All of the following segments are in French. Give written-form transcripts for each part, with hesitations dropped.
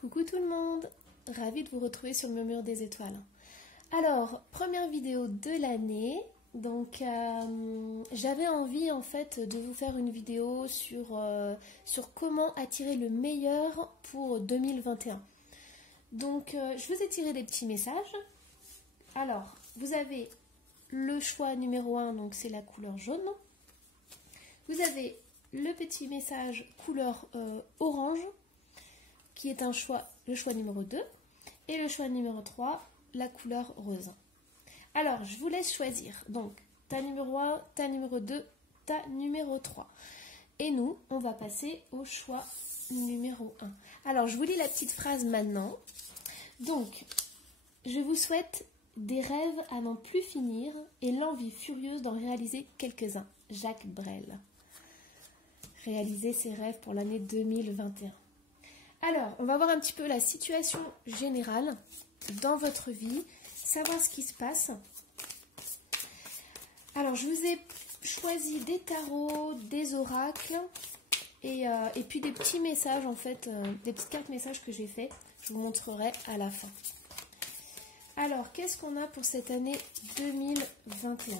Coucou tout le monde, ravie de vous retrouver sur le Murmure des étoiles. Alors, première vidéo de l'année, donc j'avais envie en fait de vous faire une vidéo sur comment attirer le meilleur pour 2021. Donc je vous ai tiré des petits messages. Alors, vous avez le choix numéro 1, donc c'est la couleur jaune. Vous avez le petit message couleur orange, qui est le choix numéro 2, et le choix numéro 3, la couleur rose. Alors, je vous laisse choisir. Donc, ta numéro 1, ta numéro 2, ta numéro 3. Et nous, on va passer au choix numéro 1. Alors, je vous lis la petite phrase maintenant. Donc, je vous souhaite des rêves à n'en plus finir et l'envie furieuse d'en réaliser quelques-uns. Jacques Brel. Réaliser ses rêves pour l'année 2021. Alors, on va voir un petit peu la situation générale dans votre vie, savoir ce qui se passe. Alors, je vous ai choisi des tarots, des oracles et puis des petits messages, en fait, des petites cartes messages que j'ai fait. Je vous montrerai à la fin. Alors, qu'est-ce qu'on a pour cette année 2021 ?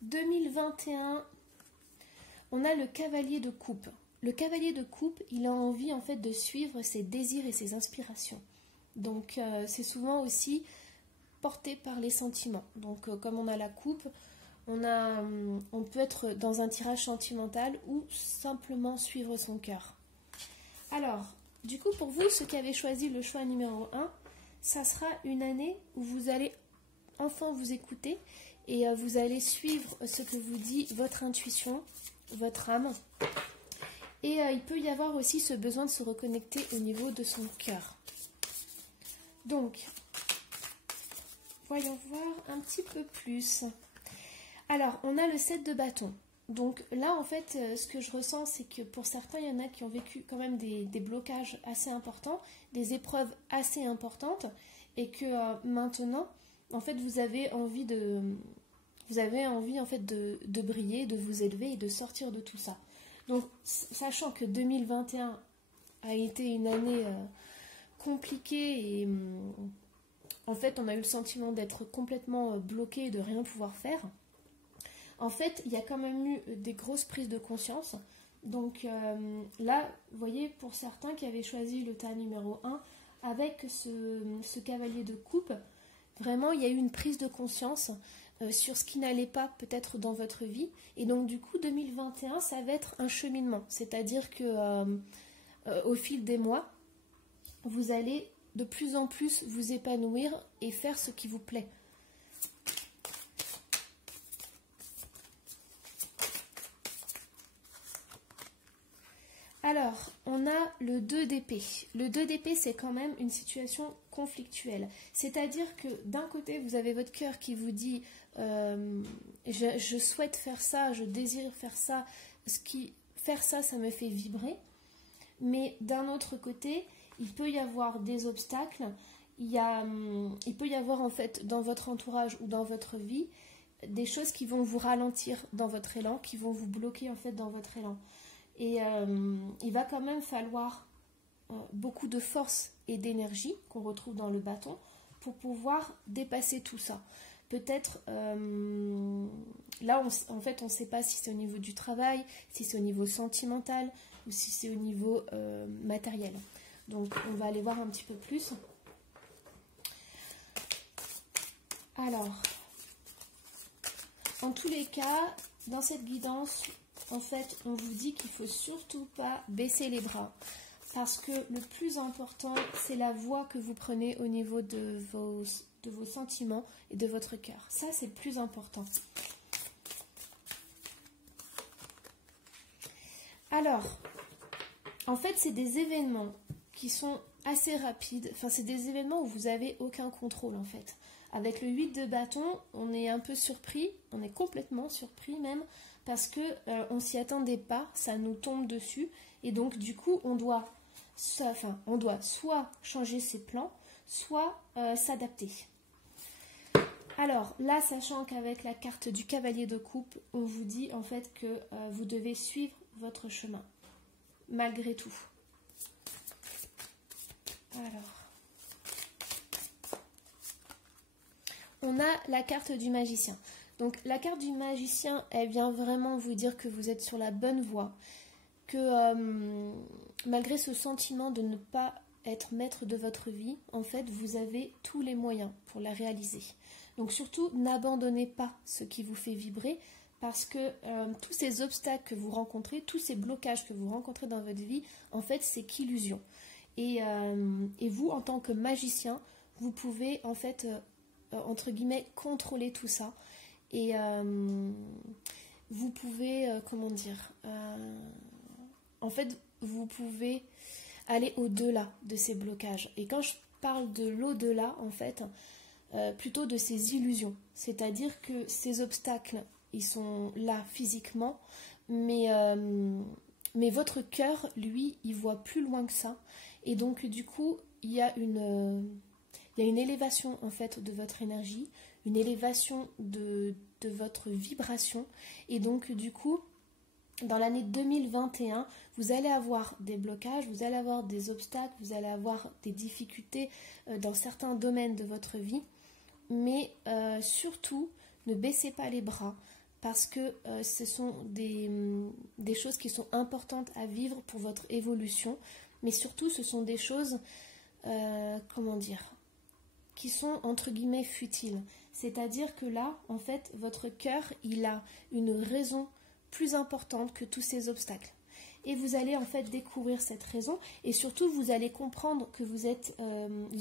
2021, on a le cavalier de coupe. Le cavalier de coupe, il a envie en fait de suivre ses désirs et ses inspirations. Donc c'est souvent aussi porté par les sentiments. Donc comme on a la coupe, on peut être dans un tirage sentimental ou simplement suivre son cœur. Alors, du coup pour vous, ceux qui avez choisi le choix numéro 1, ça sera une année où vous allez enfin vous écouter et vous allez suivre ce que vous dit votre intuition, votre âme. Et il peut y avoir aussi ce besoin de se reconnecter au niveau de son cœur. Donc, voyons voir un petit peu plus. Alors, on a le 7 de bâton. Donc là, en fait, ce que je ressens, c'est que pour certains, il y en a qui ont vécu quand même des blocages assez importants, des épreuves assez importantes, et que maintenant, en fait, vous avez envie en fait de briller, de vous élever et de sortir de tout ça. Donc, sachant que 2021 a été une année compliquée et en fait, on a eu le sentiment d'être complètement bloqué et de rien pouvoir faire. En fait, il y a quand même eu des grosses prises de conscience. Donc là, vous voyez, pour certains qui avaient choisi le tas numéro 1, avec ce cavalier de coupe, vraiment, il y a eu une prise de conscience sur ce qui n'allait pas peut-être dans votre vie. Et donc, du coup, 2021, ça va être un cheminement. C'est-à-dire que au fil des mois, vous allez de plus en plus vous épanouir et faire ce qui vous plaît. Alors, on a le 2 d'épée. Le 2 d'épée, c'est quand même une situation conflictuelle. C'est-à-dire que d'un côté, vous avez votre cœur qui vous dit je souhaite faire ça, je désire faire ça, faire ça, ça me fait vibrer. Mais d'un autre côté, il peut y avoir des obstacles. Il peut y avoir en fait dans votre entourage ou dans votre vie des choses qui vont vous ralentir dans votre élan, qui vont vous bloquer en fait dans votre élan. Et il va quand même falloir beaucoup de force et d'énergie qu'on retrouve dans le bâton pour pouvoir dépasser tout ça. Peut-être, là, en fait, on ne sait pas si c'est au niveau du travail, si c'est au niveau sentimental ou si c'est au niveau matériel. Donc, on va aller voir un petit peu plus. Alors, en tous les cas, dans cette guidance, en fait, on vous dit qu'il ne faut surtout pas baisser les bras parce que le plus important, c'est la voie que vous prenez au niveau de vos sentiments et de votre cœur. Ça, c'est le plus important. Alors, en fait, c'est des événements qui sont assez rapides. Enfin, c'est des événements où vous n'avez aucun contrôle, en fait. Avec le 8 de bâton, on est un peu surpris, on est complètement surpris même, parce que on s'y attendait pas, ça nous tombe dessus, et donc du coup on doit soit changer ses plans, soit s'adapter. Alors là, sachant qu'avec la carte du cavalier de coupe, on vous dit en fait que vous devez suivre votre chemin. malgré tout. Alors, on a la carte du magicien. Donc la carte du magicien, elle vient vraiment vous dire que vous êtes sur la bonne voie, que malgré ce sentiment de ne pas être maître de votre vie, en fait, vous avez tous les moyens pour la réaliser. Donc surtout, n'abandonnez pas ce qui vous fait vibrer, parce que tous ces obstacles que vous rencontrez, tous ces blocages que vous rencontrez dans votre vie, en fait, c'est qu'illusion. Et vous, en tant que magicien, vous pouvez, en fait, entre guillemets, contrôler tout ça. Et vous pouvez, comment dire, en fait, vous pouvez aller au-delà de ces blocages. Et quand je parle de l'au-delà, en fait, plutôt de ces illusions. C'est-à-dire que ces obstacles, ils sont là physiquement, mais votre cœur, lui, il voit plus loin que ça. Et donc, du coup, il y a une élévation, en fait, de votre énergie, une élévation de votre vibration. Et donc, du coup, dans l'année 2021, vous allez avoir des blocages, vous allez avoir des obstacles, vous allez avoir des difficultés dans certains domaines de votre vie. Mais surtout, ne baissez pas les bras, parce que ce sont des choses qui sont importantes à vivre pour votre évolution. Mais surtout, ce sont des choses, comment dire, qui sont entre guillemets futiles. C'est-à-dire que là, en fait, votre cœur, il a une raison plus importante que tous ces obstacles. Et vous allez en fait découvrir cette raison, et surtout, vous allez comprendre que vous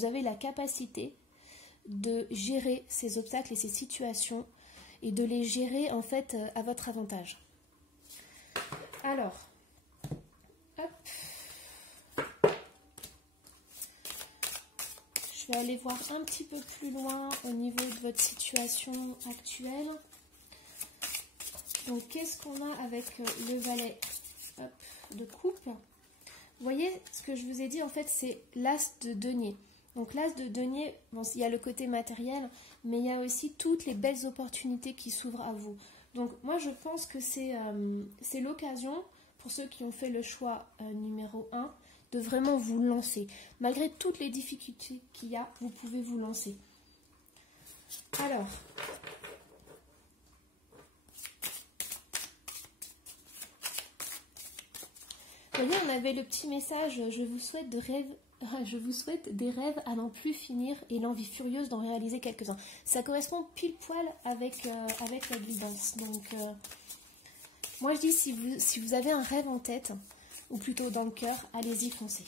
avez la capacité de gérer ces obstacles et ces situations, et de les gérer en fait à votre avantage. Alors, hop. Je vais aller voir un petit peu plus loin au niveau de votre situation actuelle. Donc, qu'est-ce qu'on a avec le valet de coupe? Vous voyez, ce que je vous ai dit, en fait, c'est l'as de denier. Donc, l'as de denier, bon, il y a le côté matériel, mais il y a aussi toutes les belles opportunités qui s'ouvrent à vous. Donc, moi, je pense que c'est l'occasion, pour ceux qui ont fait le choix numéro 1, de vraiment vous lancer. Malgré toutes les difficultés qu'il y a, vous pouvez vous lancer. Alors, vous voyez, on avait le petit message « Je vous souhaite des rêves à n'en plus finir et l'envie furieuse d'en réaliser quelques-uns ». Ça correspond pile poil avec la guidance. Donc, moi je dis, si vous avez un rêve en tête, ou plutôt dans le cœur, allez-y, foncez.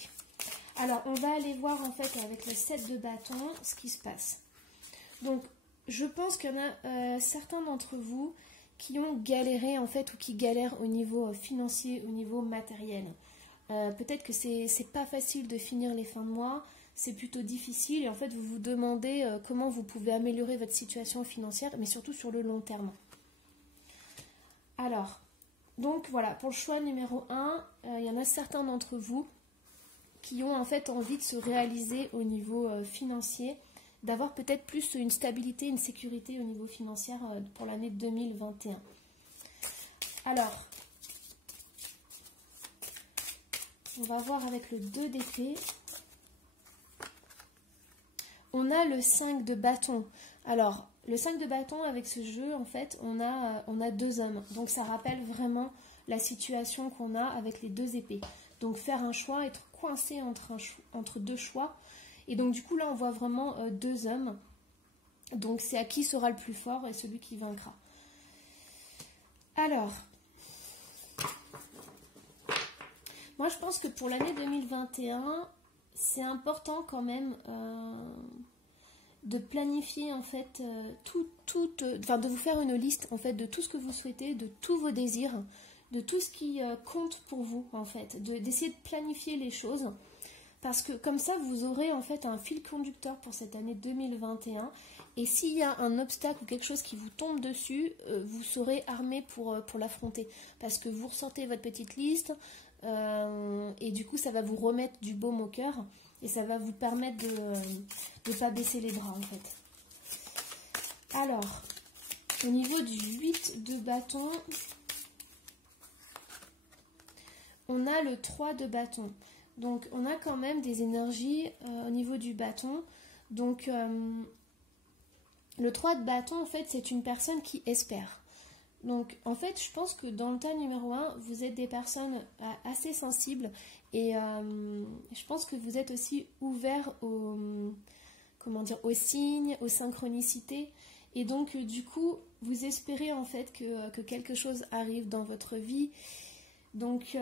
Alors, on va aller voir en fait avec le 7 de bâton ce qui se passe. Donc, je pense qu'il y en a certains d'entre vous qui ont galéré en fait, ou qui galèrent au niveau financier, au niveau matériel. Peut-être que c'est pas facile de finir les fins de mois, c'est plutôt difficile, et en fait vous vous demandez comment vous pouvez améliorer votre situation financière, mais surtout sur le long terme. Alors, donc voilà, pour le choix numéro 1, il y en a certains d'entre vous qui ont en fait envie de se réaliser au niveau financier, d'avoir peut-être plus une stabilité, une sécurité au niveau financier pour l'année 2021. Alors, on va voir avec le 2 d'épée. On a le 5 de bâton. Alors, le 5 de bâton, avec ce jeu, en fait, on a 2 hommes. Donc, ça rappelle vraiment la situation qu'on a avec les 2 épées. Donc, faire un choix, être coincé entre 2 choix. Et donc, du coup, là, on voit vraiment 2 hommes. Donc, c'est à qui sera le plus fort et celui qui vaincra. Alors, moi, je pense que pour l'année 2021, c'est important quand même de planifier en fait de vous faire une liste en fait de tout ce que vous souhaitez, de tous vos désirs, de tout ce qui compte pour vous en fait, d'essayer de planifier les choses, parce que comme ça vous aurez en fait un fil conducteur pour cette année 2021, et s'il y a un obstacle ou quelque chose qui vous tombe dessus, vous serez armé pour l'affronter, parce que vous ressortez votre petite liste et du coup ça va vous remettre du baume au cœur. Et ça va vous permettre de ne pas baisser les bras en fait. Alors, au niveau du 8 de bâton, on a le 3 de bâton. Donc on a quand même des énergies au niveau du bâton. Donc le 3 de bâton, en fait, c'est une personne qui espère. Donc en fait, je pense que dans le tas numéro 1, vous êtes des personnes assez sensibles et je pense que vous êtes aussi ouverts aux signes, aux synchronicités. Et donc du coup, vous espérez en fait que quelque chose arrive dans votre vie. Donc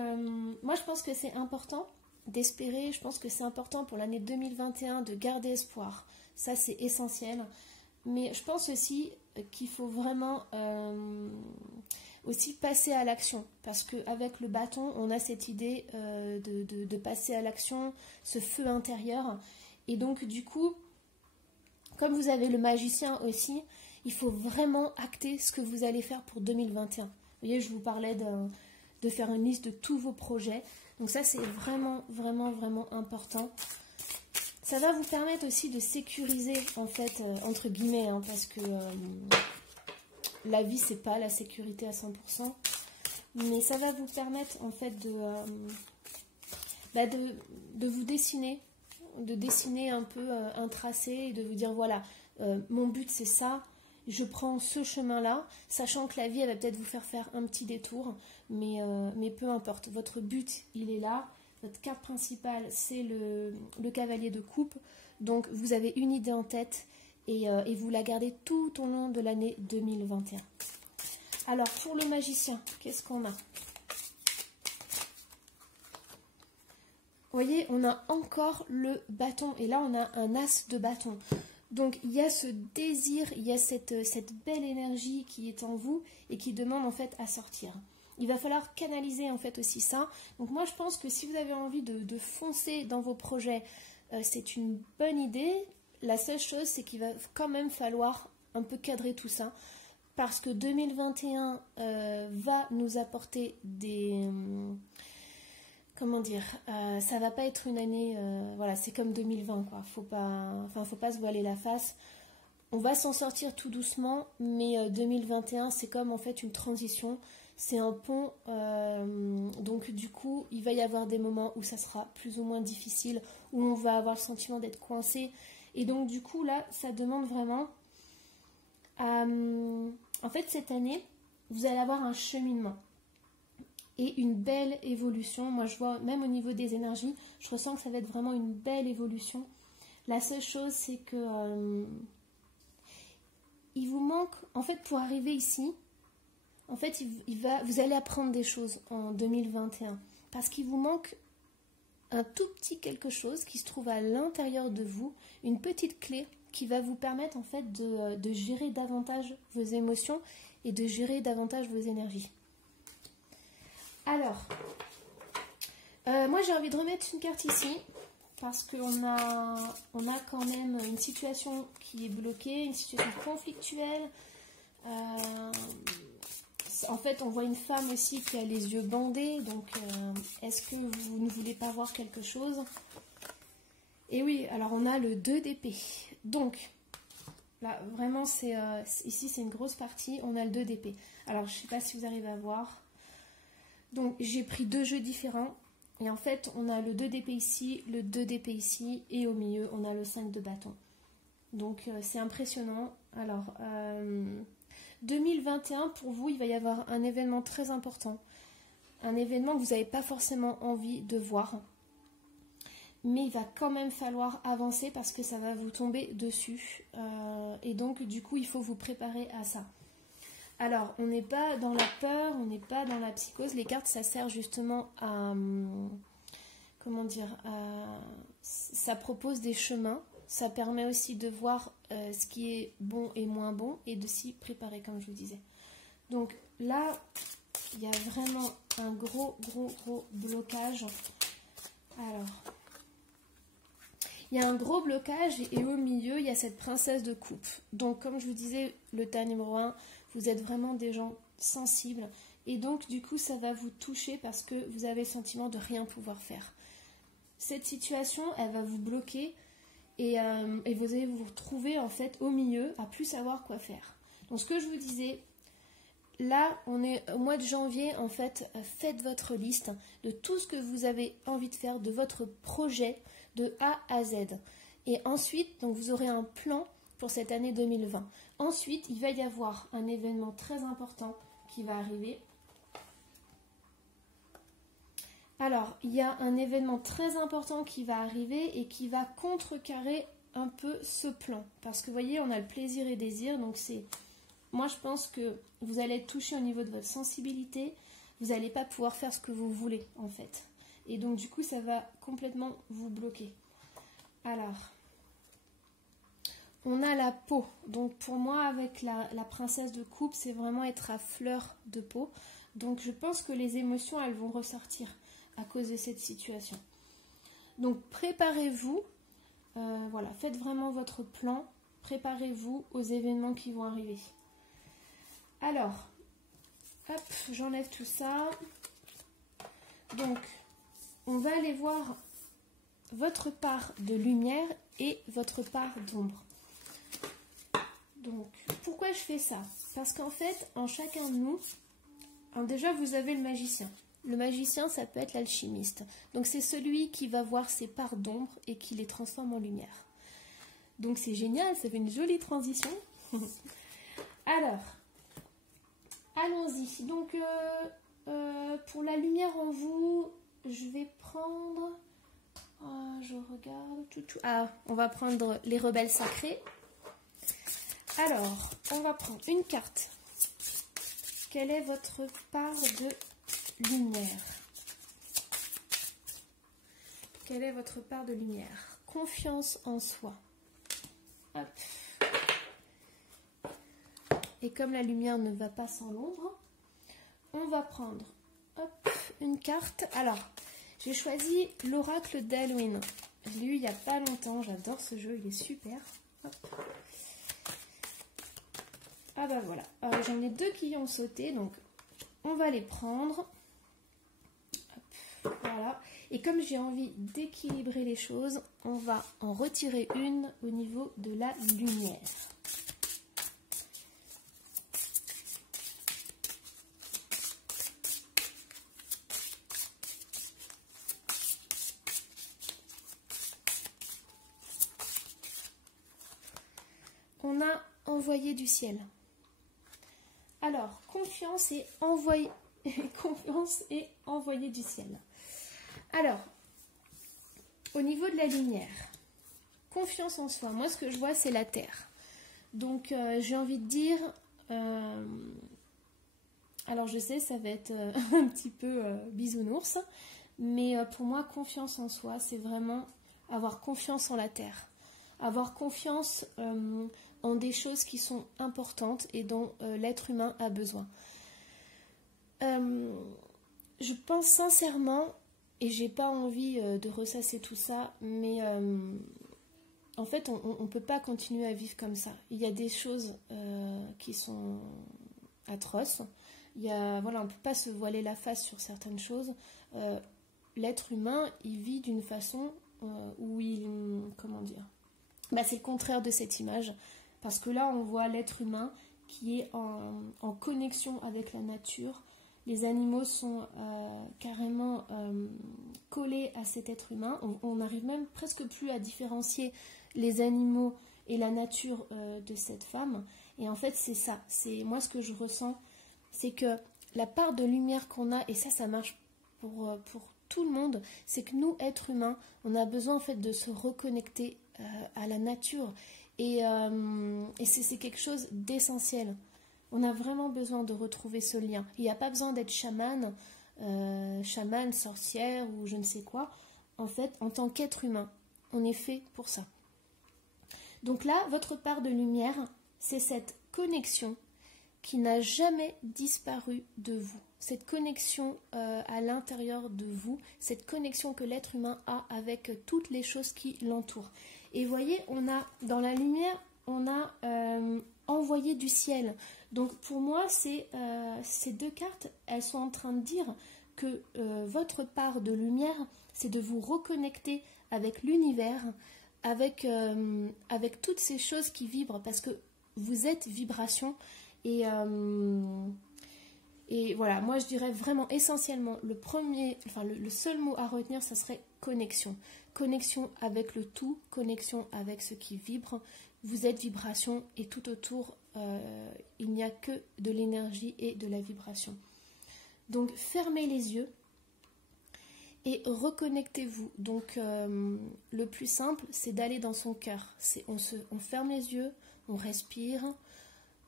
moi, je pense que c'est important d'espérer. Je pense que c'est important pour l'année 2021 de garder espoir. Ça, c'est essentiel. Mais je pense aussi qu'il faut vraiment aussi passer à l'action. Parce qu'avec le bâton, on a cette idée de passer à l'action, ce feu intérieur. Et donc, du coup, comme vous avez le magicien aussi, il faut vraiment acter ce que vous allez faire pour 2021. Vous voyez, je vous parlais de faire une liste de tous vos projets. Donc ça, c'est vraiment, vraiment, vraiment important. Ça va vous permettre aussi de sécuriser, en fait, entre guillemets, hein, parce que la vie, c'est pas la sécurité à 100%. Mais ça va vous permettre, en fait, de vous dessiner, de dessiner un peu un tracé et de vous dire, voilà, mon but, c'est ça. Je prends ce chemin-là, sachant que la vie, elle va peut-être vous faire un petit détour, mais peu importe. Votre but, il est là. Votre carte principale, c'est le cavalier de coupe. Donc, vous avez une idée en tête et vous la gardez tout au long de l'année 2021. Alors, pour le magicien, qu'est-ce qu'on a? Vous voyez, on a encore le bâton. Et là, on a un as de bâton. Donc, il y a ce désir, il y a cette belle énergie qui est en vous et qui demande en fait à sortir. Il va falloir canaliser en fait aussi ça. Donc moi je pense que si vous avez envie de foncer dans vos projets, c'est une bonne idée. La seule chose, c'est qu'il va quand même falloir un peu cadrer tout ça. Parce que 2021 va nous apporter des... comment dire, ça va pas être une année... voilà, c'est comme 2020 quoi. Faut pas se voiler la face. On va s'en sortir tout doucement, mais 2021 c'est comme en fait une transition. C'est un pont, donc du coup, il va y avoir des moments où ça sera plus ou moins difficile, où on va avoir le sentiment d'être coincé. Et donc du coup, là, ça demande vraiment... en fait, cette année, vous allez avoir un cheminement et une belle évolution. Moi, je vois, même au niveau des énergies, je ressens que ça va être vraiment une belle évolution. La seule chose, c'est que... il vous manque, en fait, pour arriver ici... En fait, vous allez apprendre des choses en 2021 parce qu'il vous manque un tout petit quelque chose qui se trouve à l'intérieur de vous, une petite clé qui va vous permettre en fait de gérer davantage vos émotions et de gérer davantage vos énergies. Alors, moi j'ai envie de remettre une carte ici parce qu'on a quand même une situation qui est bloquée, une situation conflictuelle. En fait, on voit une femme aussi qui a les yeux bandés. Donc, est-ce que vous ne voulez pas voir quelque chose? Et oui, alors on a le 2 d'épée. Donc, là, vraiment, ici, c'est une grosse partie. On a le 2 d'épée. Alors, je ne sais pas si vous arrivez à voir. Donc, j'ai pris deux jeux différents. Et en fait, on a le 2 d'épée ici, le 2 d'épée ici. Et au milieu, on a le 5 de bâton. Donc, c'est impressionnant. Alors... 2021, pour vous, il va y avoir un événement très important. Un événement que vous n'avez pas forcément envie de voir. Mais il va quand même falloir avancer parce que ça va vous tomber dessus. Et donc, du coup, il faut vous préparer à ça. Alors, on n'est pas dans la peur, on n'est pas dans la psychose. Les cartes, ça sert justement à... comment dire, ça propose des chemins. Ça permet aussi de voir ce qui est bon et moins bon et de s'y préparer, comme je vous disais. Donc là, il y a vraiment un gros blocage. Alors, il y a un gros blocage et au milieu, il y a cette princesse de coupe. Donc, comme je vous disais, le tas numéro 1, vous êtes vraiment des gens sensibles. Et donc, du coup, ça va vous toucher parce que vous avez le sentiment de rien pouvoir faire. Cette situation, elle va vous bloquer. Et vous allez vous retrouver en fait au milieu à plus savoir quoi faire. Donc ce que je vous disais, là, on est au mois de janvier, en fait, faites votre liste de tout ce que vous avez envie de faire, de votre projet de A à Z. Et ensuite, donc vous aurez un plan pour cette année 2020. Ensuite, il va y avoir un événement très important qui va arriver. Alors, il y a un événement très important qui va arriver et qui va contrecarrer un peu ce plan. Parce que vous voyez, on a le plaisir et désir, donc c'est... Moi, je pense que vous allez être touché au niveau de votre sensibilité. Vous n'allez pas pouvoir faire ce que vous voulez, en fait. Et donc, du coup, ça va complètement vous bloquer. Alors, on a la peau. Donc, pour moi, avec la princesse de coupe, c'est vraiment être à fleur de peau. Donc, je pense que les émotions, elles vont ressortir à cause de cette situation. Donc, préparez-vous. Voilà, faites vraiment votre plan. Préparez-vous aux événements qui vont arriver. Alors, hop, j'enlève tout ça. Donc, on va aller voir votre part de lumière et votre part d'ombre. Donc, pourquoi je fais ça? Parce qu'en fait, en chacun de nous, alors déjà, vous avez le magicien. Le magicien, ça peut être l'alchimiste. Donc, c'est celui qui va voir ses parts d'ombre et qui les transforme en lumière. Donc, c'est génial, ça fait une jolie transition. Alors, allons-y. Donc, pour la lumière en vous, je vais prendre... je regarde... Ah, on va prendre les rebelles sacrés. Alors, on va prendre une carte. Quelle est votre part de lumière? Quelle est votre part de lumière? Confiance en soi. Hop. Et comme la lumière ne va pas sans l'ombre, on va prendre hop, une carte. Alors, j'ai choisi l'oracle d'Halloween. Je l'ai eu il n'y a pas longtemps. J'adore ce jeu, il est super. Hop. Ah bah voilà, j'en ai deux qui ont sauté, donc on va les prendre. Hop, voilà. Et comme j'ai envie d'équilibrer les choses, on va en retirer une au niveau de la lumière. On a envoyé du ciel. Alors, confiance et envoyer du ciel. Alors, au niveau de la lumière, confiance en soi. Moi, ce que je vois, c'est la terre. Donc, j'ai envie de dire... alors, je sais, ça va être un petit peu bisounours. Mais pour moi, confiance en soi, c'est vraiment avoir confiance en la terre. Avoir confiance en des choses qui sont importantes et dont l'être humain a besoin. Je pense sincèrement, et j'ai pas envie de ressasser tout ça, mais en fait, on ne peut pas continuer à vivre comme ça. Il y a des choses qui sont atroces. Voilà, on ne peut pas se voiler la face sur certaines choses. L'être humain, il vit d'une façon où il... Comment dire? C'est le contraire de cette image. Parce que là, on voit l'être humain qui est en connexion avec la nature. Les animaux sont carrément collés à cet être humain. On n'arrive même presque plus à différencier les animaux et la nature de cette femme. Et en fait, c'est ça. C'est moi ce que je ressens, c'est que la part de lumière qu'on a, et ça marche pour tout le monde, c'est que nous, êtres humains, on a besoin en fait de se reconnecter à la nature. Et c'est quelque chose d'essentiel. On a vraiment besoin de retrouver ce lien. Il n'y a pas besoin d'être chamane, sorcière ou je ne sais quoi. En fait, en tant qu'être humain, on est fait pour ça. Donc là, votre part de lumière, c'est cette connexion qui n'a jamais disparu de vous. Cette connexion à l'intérieur de vous, cette connexion que l'être humain a avec toutes les choses qui l'entourent. Et vous voyez, on a dans la lumière, on a envoyé du ciel. Donc pour moi, ces deux cartes, elles sont en train de dire que votre part de lumière, c'est de vous reconnecter avec l'univers, avec toutes ces choses qui vibrent, parce que vous êtes vibration. Et Et voilà, moi je dirais vraiment essentiellement, le seul mot à retenir, ça serait connexion. Connexion avec le tout, connexion avec ce qui vibre. Vous êtes vibration et tout autour, il n'y a que de l'énergie et de la vibration. Donc fermez les yeux et reconnectez-vous. Donc le plus simple, c'est d'aller dans son cœur. On ferme les yeux, on respire,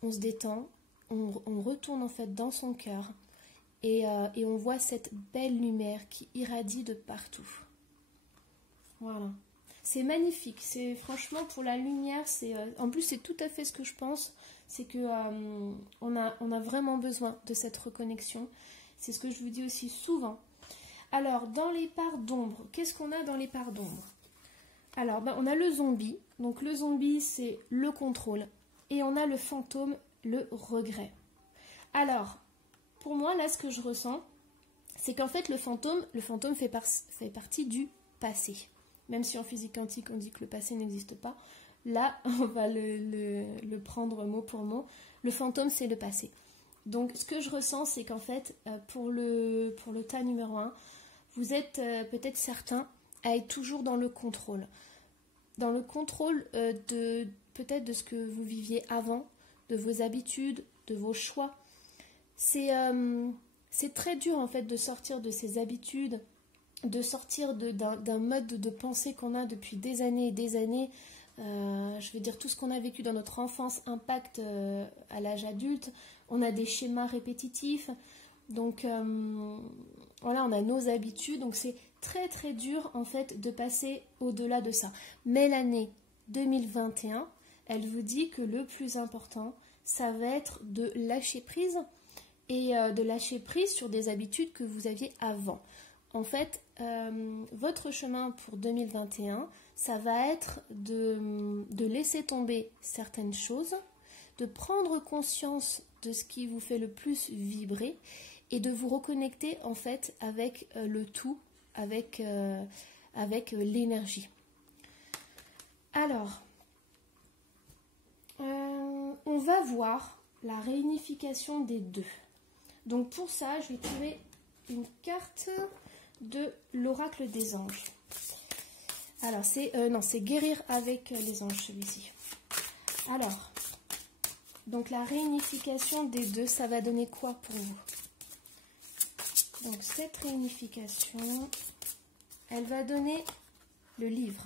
on se détend, on retourne en fait dans son cœur et on voit cette belle lumière qui irradie de partout. Voilà. C'est magnifique. C'est franchement pour la lumière, en plus c'est tout à fait ce que je pense. C'est que on a vraiment besoin de cette reconnexion. C'est ce que je vous dis aussi souvent. Alors, dans les parts d'ombre, qu'est-ce qu'on a dans les parts d'ombre? Alors, on a le zombie. Donc, le zombie, c'est le contrôle. Et on a le fantôme, le regret. Alors, pour moi, là, ce que je ressens, c'est qu'en fait, le fantôme fait partie du passé. Même si en physique quantique, on dit que le passé n'existe pas. Là, on va le prendre mot pour mot. Le fantôme, c'est le passé. Donc, ce que je ressens, c'est qu'en fait, pour le tas numéro 1, vous êtes peut-être certain à être toujours dans le contrôle. Dans le contrôle peut-être de ce que vous viviez avant, de vos habitudes, de vos choix. C'est très dur, en fait, de sortir de ces habitudes, de sortir d'un mode de pensée qu'on a depuis des années et des années. Je veux dire, tout ce qu'on a vécu dans notre enfance impacte à l'âge adulte. On a des schémas répétitifs. Donc, voilà, on a nos habitudes. Donc, c'est très, très dur, en fait, de passer au-delà de ça. Mais l'année 2021, elle vous dit que le plus important, ça va être de lâcher prise et de lâcher prise sur des habitudes que vous aviez avant. En fait, votre chemin pour 2021, ça va être de laisser tomber certaines choses, de prendre conscience de ce qui vous fait le plus vibrer et de vous reconnecter en fait avec le tout, avec l'énergie. Alors, on va voir la réunification des deux. Donc pour ça, je vais trouver une carte de l'oracle des anges. Alors, c'est guérir avec les anges, celui-ci. Alors, donc la réunification des deux, ça va donner quoi pour vous? Donc, cette réunification, elle va donner le livre.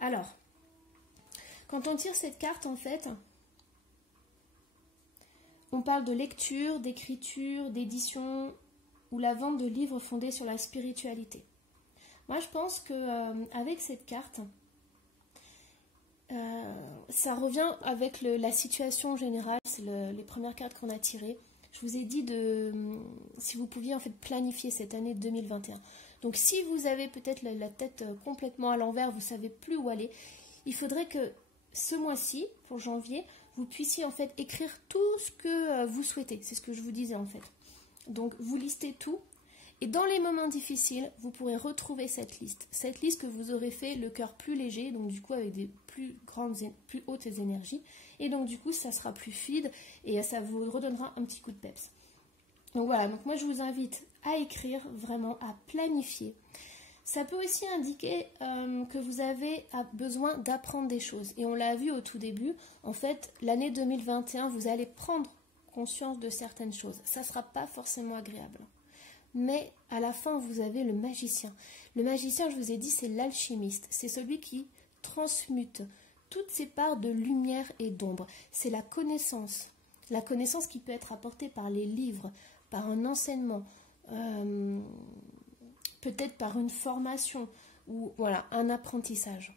Alors, quand on tire cette carte, en fait, on parle de lecture, d'écriture, d'édition ou la vente de livres fondés sur la spiritualité. Moi, je pense qu'avec cette carte, ça revient avec la situation générale. C'est les premières cartes qu'on a tirées. Je vous ai dit si vous pouviez en fait planifier cette année 2021. Donc, si vous avez peut-être la tête complètement à l'envers, vous ne savez plus où aller, il faudrait que ce mois-ci, pour janvier, vous puissiez en fait écrire tout ce que vous souhaitez. C'est ce que je vous disais en fait. Donc, vous listez tout. Et dans les moments difficiles, vous pourrez retrouver cette liste. Cette liste que vous aurez fait le cœur plus léger, donc du coup avec des plus hautes énergies. Et donc du coup, ça sera plus fluide et ça vous redonnera un petit coup de peps. Donc voilà, donc moi je vous invite à écrire, vraiment à planifier. Ça peut aussi indiquer que vous avez besoin d'apprendre des choses. Et on l'a vu au tout début, en fait, l'année 2021, vous allez prendre conscience de certaines choses. Ça ne sera pas forcément agréable. Mais à la fin, vous avez le magicien. Le magicien, je vous ai dit, c'est l'alchimiste. C'est celui qui transmute toutes ces parts de lumière et d'ombre. C'est la connaissance. La connaissance qui peut être apportée par les livres, par un enseignement, peut-être par une formation ou voilà, un apprentissage.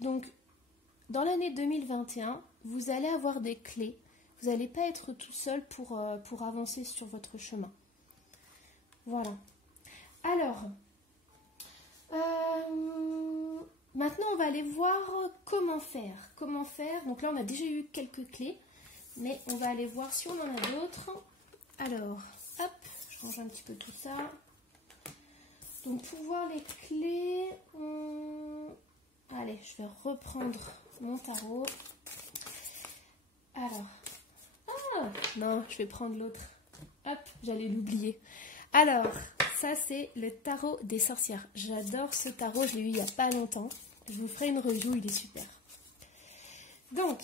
Donc, dans l'année 2021, vous allez avoir des clés. Vous n'allez pas être tout seul pour avancer sur votre chemin. Voilà. Alors, maintenant, on va aller voir comment faire. Comment faire. Donc là, on a déjà eu quelques clés, mais on va aller voir si on en a d'autres. Alors, hop, je range un petit peu tout ça. Donc, pour voir les clés, allez, je vais reprendre mon tarot. Alors, non, je vais prendre l'autre. Hop, j'allais l'oublier. Alors, ça c'est le tarot des sorcières. J'adore ce tarot, je l'ai eu il n'y a pas longtemps. Je vous ferai une review, il est super. Donc,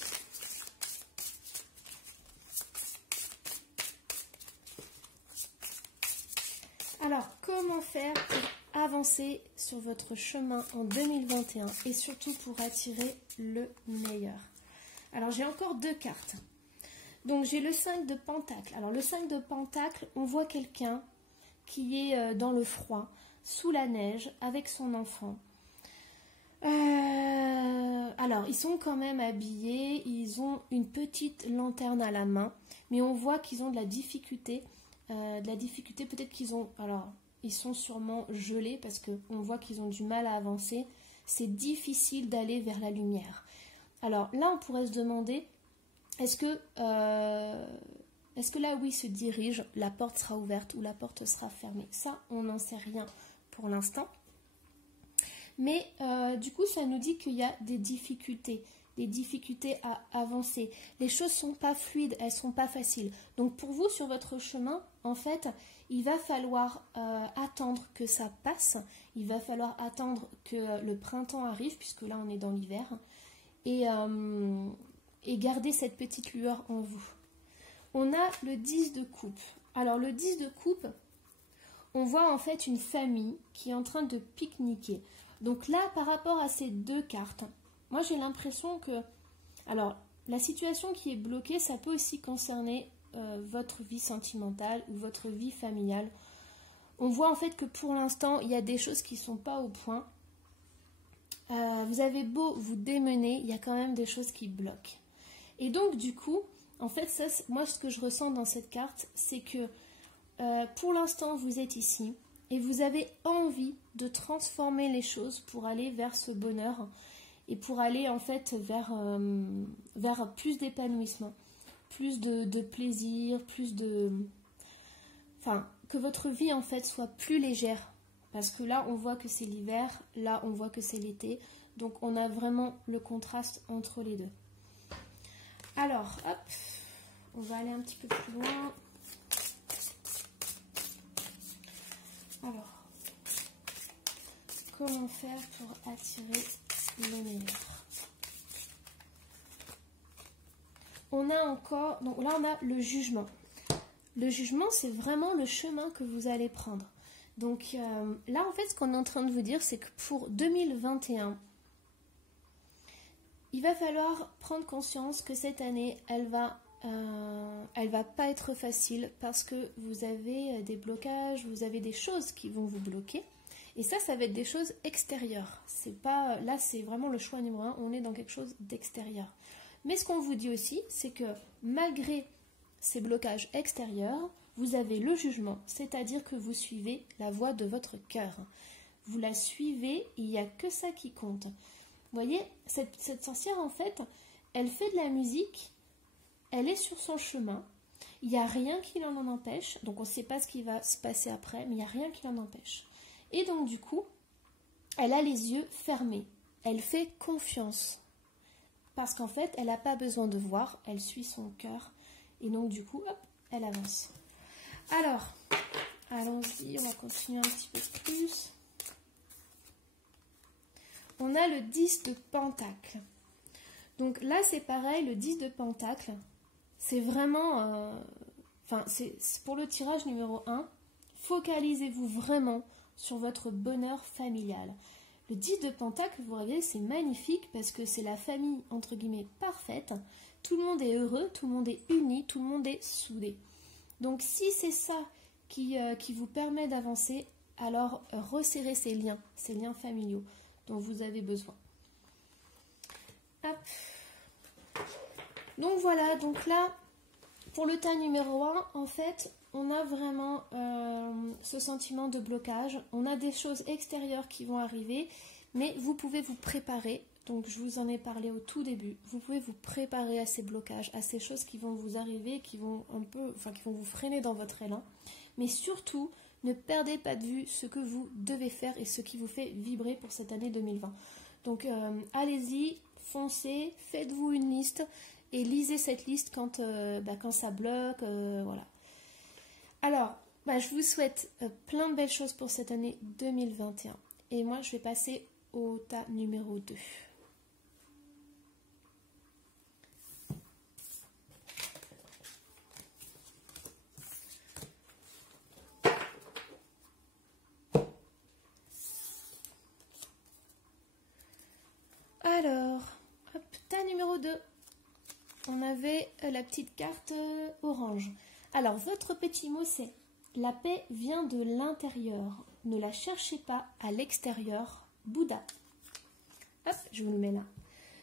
alors, comment faire pour avancer sur votre chemin en 2021 et surtout pour attirer le meilleur? Alors, j'ai encore 2 cartes. Donc, j'ai le 5 de Pentacle. Alors, le 5 de Pentacle, on voit quelqu'un qui est dans le froid, sous la neige, avec son enfant. Alors, ils sont quand même habillés, ils ont une petite lanterne à la main, mais on voit qu'ils ont de la difficulté. Peut-être qu'ils ont... Alors, ils sont sûrement gelés parce qu'on voit qu'ils ont du mal à avancer. C'est difficile d'aller vers la lumière. Alors là, on pourrait se demander, est-ce que là où ils se dirigent, la porte sera ouverte ou la porte sera fermée? Ça, on n'en sait rien pour l'instant. Mais du coup, ça nous dit qu'il y a des difficultés à avancer. Les choses ne sont pas fluides, elles ne sont pas faciles. Donc pour vous, sur votre chemin, en fait, il va falloir attendre que ça passe. Il va falloir attendre que le printemps arrive, puisque là, on est dans l'hiver. Et garder cette petite lueur en vous. On a le 10 de coupe. Alors le 10 de coupe, on voit en fait une famille qui est en train de pique-niquer. Donc là, par rapport à ces 2 cartes, moi j'ai l'impression que... Alors, la situation qui est bloquée, ça peut aussi concerner votre vie sentimentale ou votre vie familiale. On voit en fait que pour l'instant, il y a des choses qui ne sont pas au point. Vous avez beau vous démener, il y a quand même des choses qui bloquent. Et donc du coup, en fait, ça, moi ce que je ressens dans cette carte, c'est que pour l'instant, vous êtes ici et vous avez envie de transformer les choses pour aller vers ce bonheur et pour aller en fait vers plus d'épanouissement, plus de plaisir, plus de... Enfin, que votre vie en fait soit plus légère. Parce que là, on voit que c'est l'hiver, là, on voit que c'est l'été. Donc, on a vraiment le contraste entre les deux. Alors, hop, on va aller un petit peu plus loin. Alors, comment faire pour attirer le meilleur? On a encore, donc là, on a le jugement. Le jugement, c'est vraiment le chemin que vous allez prendre. Donc là, en fait, ce qu'on est en train de vous dire, c'est que pour 2021, il va falloir prendre conscience que cette année, elle va pas être facile parce que vous avez des blocages, vous avez des choses qui vont vous bloquer. Et ça va être des choses extérieures. C'est pas, là, c'est vraiment le choix numéro 1, on est dans quelque chose d'extérieur. Mais ce qu'on vous dit aussi, c'est que malgré ces blocages extérieurs, vous avez le jugement, c'est-à-dire que vous suivez la voie de votre cœur. Vous la suivez, il n'y a que ça qui compte. Vous voyez, cette sorcière, en fait, elle fait de la musique, elle est sur son chemin, il n'y a rien qui l'en empêche, donc on ne sait pas ce qui va se passer après, mais il n'y a rien qui l'en empêche. Et donc, du coup, elle a les yeux fermés, elle fait confiance, parce qu'en fait, elle n'a pas besoin de voir, elle suit son cœur, et donc, du coup, hop, elle avance. Alors, allons-y, on va continuer un petit peu plus. On a le 10 de Pentacle. Donc là, c'est pareil, le 10 de Pentacle, c'est vraiment... c'est pour le tirage numéro 1, focalisez-vous vraiment sur votre bonheur familial. Le 10 de Pentacle, vous voyez, c'est magnifique parce que c'est la famille, entre guillemets, parfaite. Tout le monde est heureux, tout le monde est uni, tout le monde est soudé. Donc si c'est ça qui vous permet d'avancer, alors resserrez ces liens familiaux dont vous avez besoin. Hop. Donc voilà, donc là, pour le tas numéro 1, en fait, on a vraiment ce sentiment de blocage. On a des choses extérieures qui vont arriver, mais vous pouvez vous préparer. Donc je vous en ai parlé au tout début. Vous pouvez vous préparer à ces blocages, à ces choses qui vont vous arriver, qui vont vous freiner dans votre élan. Mais surtout, ne perdez pas de vue ce que vous devez faire et ce qui vous fait vibrer pour cette année 2020. Donc allez-y, foncez, faites-vous une liste et lisez cette liste quand ça bloque, voilà. Alors, je vous souhaite plein de belles choses pour cette année 2021. Et moi, je vais passer au tas numéro 2. Alors, hop, tas numéro 2. On avait la petite carte orange. Alors, votre petit mot, c'est « La paix vient de l'intérieur. Ne la cherchez pas à l'extérieur. Bouddha ». Hop, je vous le mets là.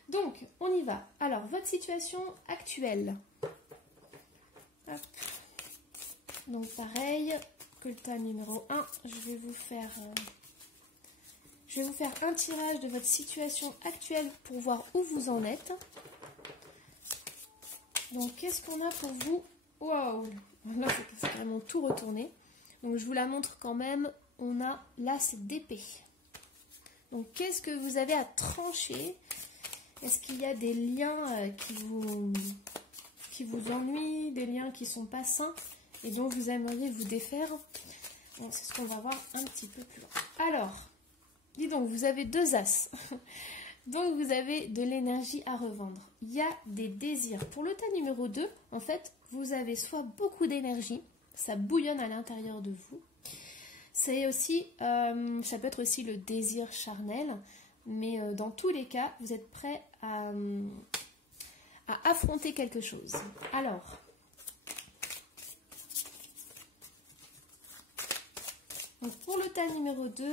Donc, on y va. Alors, votre situation actuelle. Hop. Donc, pareil que le tas numéro 1, je vais vous faire un tirage de votre situation actuelle pour voir où vous en êtes. Donc, qu'est-ce qu'on a pour vous? Waouh! Là, c'est carrément tout retourné. Donc, je vous la montre quand même. On a l'as d'épée. Donc, qu'est-ce que vous avez à trancher? Est-ce qu'il y a des liens qui vous ennuient, des liens qui ne sont pas sains et dont vous aimeriez vous défaire? Bon, c'est ce qu'on va voir un petit peu plus loin. Alors, dis donc, vous avez 2 as. Donc, vous avez de l'énergie à revendre. Il y a des désirs. Pour le tas numéro 2, en fait, vous avez soit beaucoup d'énergie, ça bouillonne à l'intérieur de vous. C'est aussi, ça peut être aussi le désir charnel, mais dans tous les cas, vous êtes prêt à affronter quelque chose. Alors, donc pour le tas numéro 2,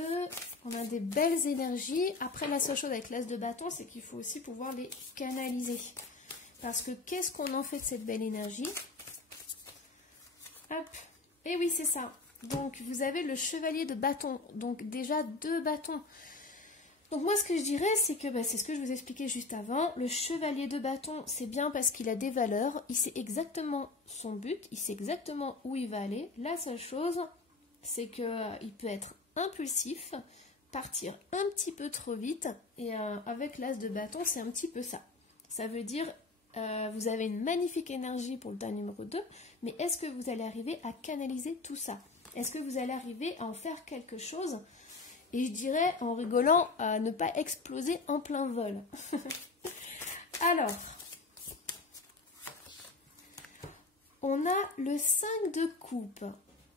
on a des belles énergies. Après, la seule chose avec l'as de bâton, c'est qu'il faut aussi pouvoir les canaliser. Parce que qu'est-ce qu'on en fait de cette belle énergie? Hop. Et oui, c'est ça. Donc, vous avez le chevalier de bâton. Donc, déjà 2 bâtons. Donc, moi, ce que je dirais, c'est que c'est ce que je vous expliquais juste avant. Le chevalier de bâton, c'est bien parce qu'il a des valeurs. Il sait exactement son but. Il sait exactement où il va aller. La seule chose, c'est qu'il peut être impulsif, partir un petit peu trop vite, et avec l'as de bâton, c'est un petit peu ça. Ça veut dire, vous avez une magnifique énergie pour le tas numéro 2, mais est-ce que vous allez arriver à canaliser tout ça? Est-ce que vous allez arriver à en faire quelque chose? Et je dirais, en rigolant, à ne pas exploser en plein vol. Alors, on a le 5 de coupe.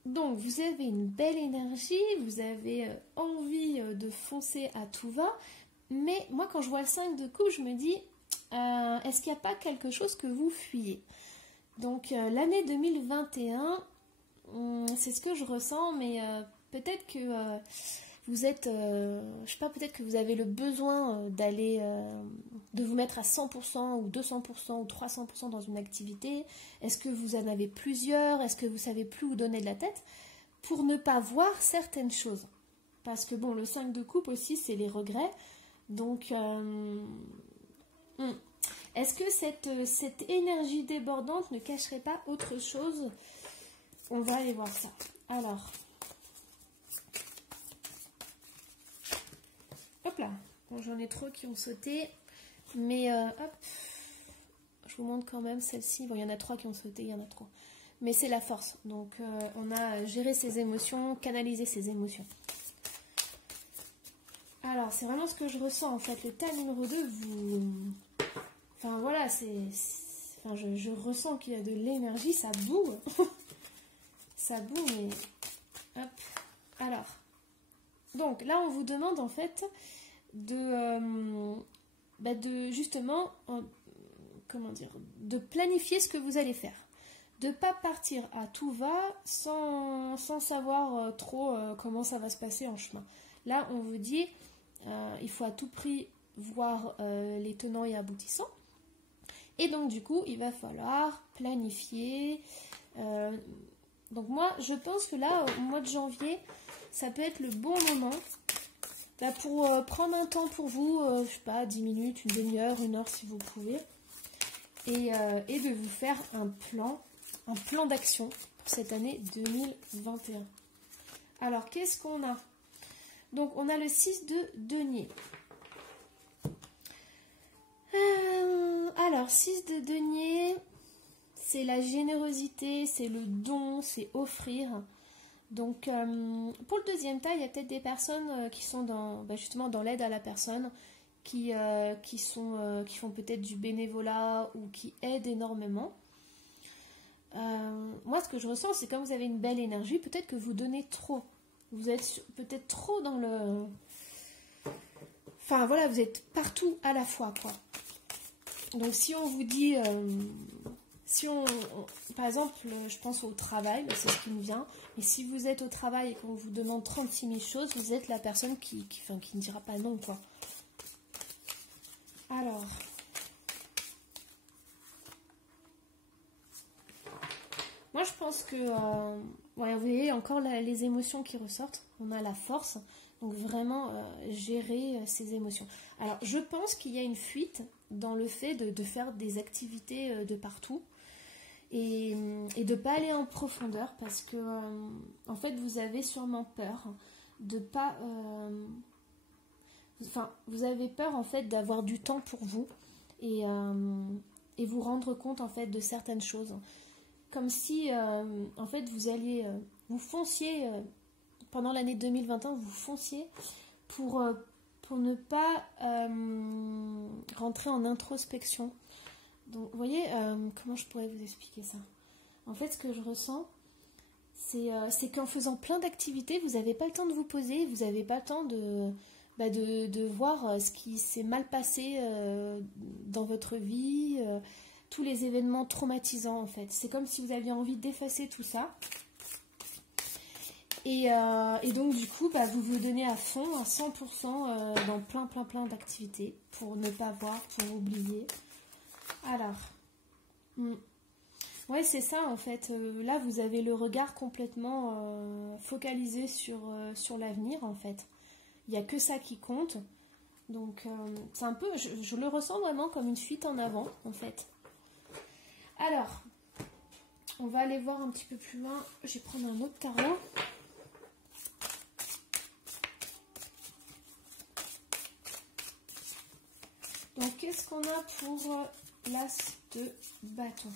Donc, vous avez une belle énergie, vous avez envie de foncer à tout va. Mais moi, quand je vois le 5 de coupe, je me dis, est-ce qu'il n'y a pas quelque chose que vous fuyez? Donc, l'année 2021, c'est ce que je ressens, mais peut-être que vous êtes, je sais pas, peut-être que vous avez le besoin de vous mettre à 100% ou 200% ou 300% dans une activité. Est-ce que vous en avez plusieurs? Est-ce que vous savez plus où donner de la tête pour ne pas voir certaines choses? Parce que bon, le 5 de coupe aussi, c'est les regrets. Donc, est-ce que cette énergie débordante ne cacherait pas autre chose? On va aller voir ça. Alors, hop là, bon, j'en ai trop qui ont sauté, mais hop, je vous montre quand même celle-ci. Bon, il y en a 3 qui ont sauté, il y en a 3. Mais c'est la force, donc on a géré ses émotions, canalisé ses émotions. Alors, c'est vraiment ce que je ressens en fait. Le tas numéro 2, enfin voilà, enfin, je ressens qu'il y a de l'énergie, ça boue. Ça boue, mais... Hop. Alors, donc là, on vous demande en fait de justement, comment dire, de planifier ce que vous allez faire. De ne pas partir à tout va sans savoir trop comment ça va se passer en chemin. Là, on vous dit, il faut à tout prix voir les tenants et aboutissants. Et donc, du coup, il va falloir planifier. Donc, moi, je pense que là, au mois de janvier, ça peut être le bon moment pour prendre un temps pour vous, je sais pas, 10 minutes, une demi-heure, 1 heure si vous pouvez. Et de vous faire un plan d'action pour cette année 2021. Alors, qu'est-ce qu'on a? Donc, on a le 6 de denier. Alors, 6 de denier, c'est la générosité, c'est le don, c'est offrir. Donc, pour le deuxième tas, il y a peut-être des personnes qui sont justement dans l'aide à la personne, qui font peut-être du bénévolat ou qui aident énormément. Moi, ce que je ressens, c'est quand vous avez une belle énergie, peut-être que vous donnez trop. Vous êtes peut-être trop dans le... Enfin, voilà, vous êtes partout à la fois, quoi. Donc, si on vous dit... par exemple, je pense au travail, c'est ce qui me vient. Et si vous êtes au travail et qu'on vous demande 36 000 choses, vous êtes la personne qui ne dira pas non, quoi. Alors... Moi, je pense que, vous voyez, encore les émotions qui ressortent. On a la force, donc vraiment gérer ces émotions. Alors, je pense qu'il y a une fuite dans le fait de faire des activités de partout et de ne pas aller en profondeur parce que, en fait, vous avez sûrement peur de pas... vous avez peur, en fait, d'avoir du temps pour vous et vous rendre compte, en fait, de certaines choses. Comme si, en fait, vous fonciez, pendant l'année 2021, vous fonciez pour ne pas rentrer en introspection. Donc, vous voyez, comment je pourrais vous expliquer ça? En fait, ce que je ressens, c'est qu'en faisant plein d'activités, vous n'avez pas le temps de vous poser, vous n'avez pas le temps de voir ce qui s'est mal passé dans votre vie, tous les événements traumatisants en fait. C'est comme si vous aviez envie d'effacer tout ça. Et donc du coup, vous vous donnez à fond, à 100% dans plein d'activités pour ne pas voir, pour oublier. Alors, ouais c'est ça en fait. Là vous avez le regard complètement focalisé sur l'avenir en fait. Il n'y a que ça qui compte. Donc c'est un peu, je le ressens vraiment comme une fuite en avant en fait. Alors, on va aller voir un petit peu plus loin. Je vais prendre un autre tarot. Donc, qu'est-ce qu'on a pour l'as de bâton?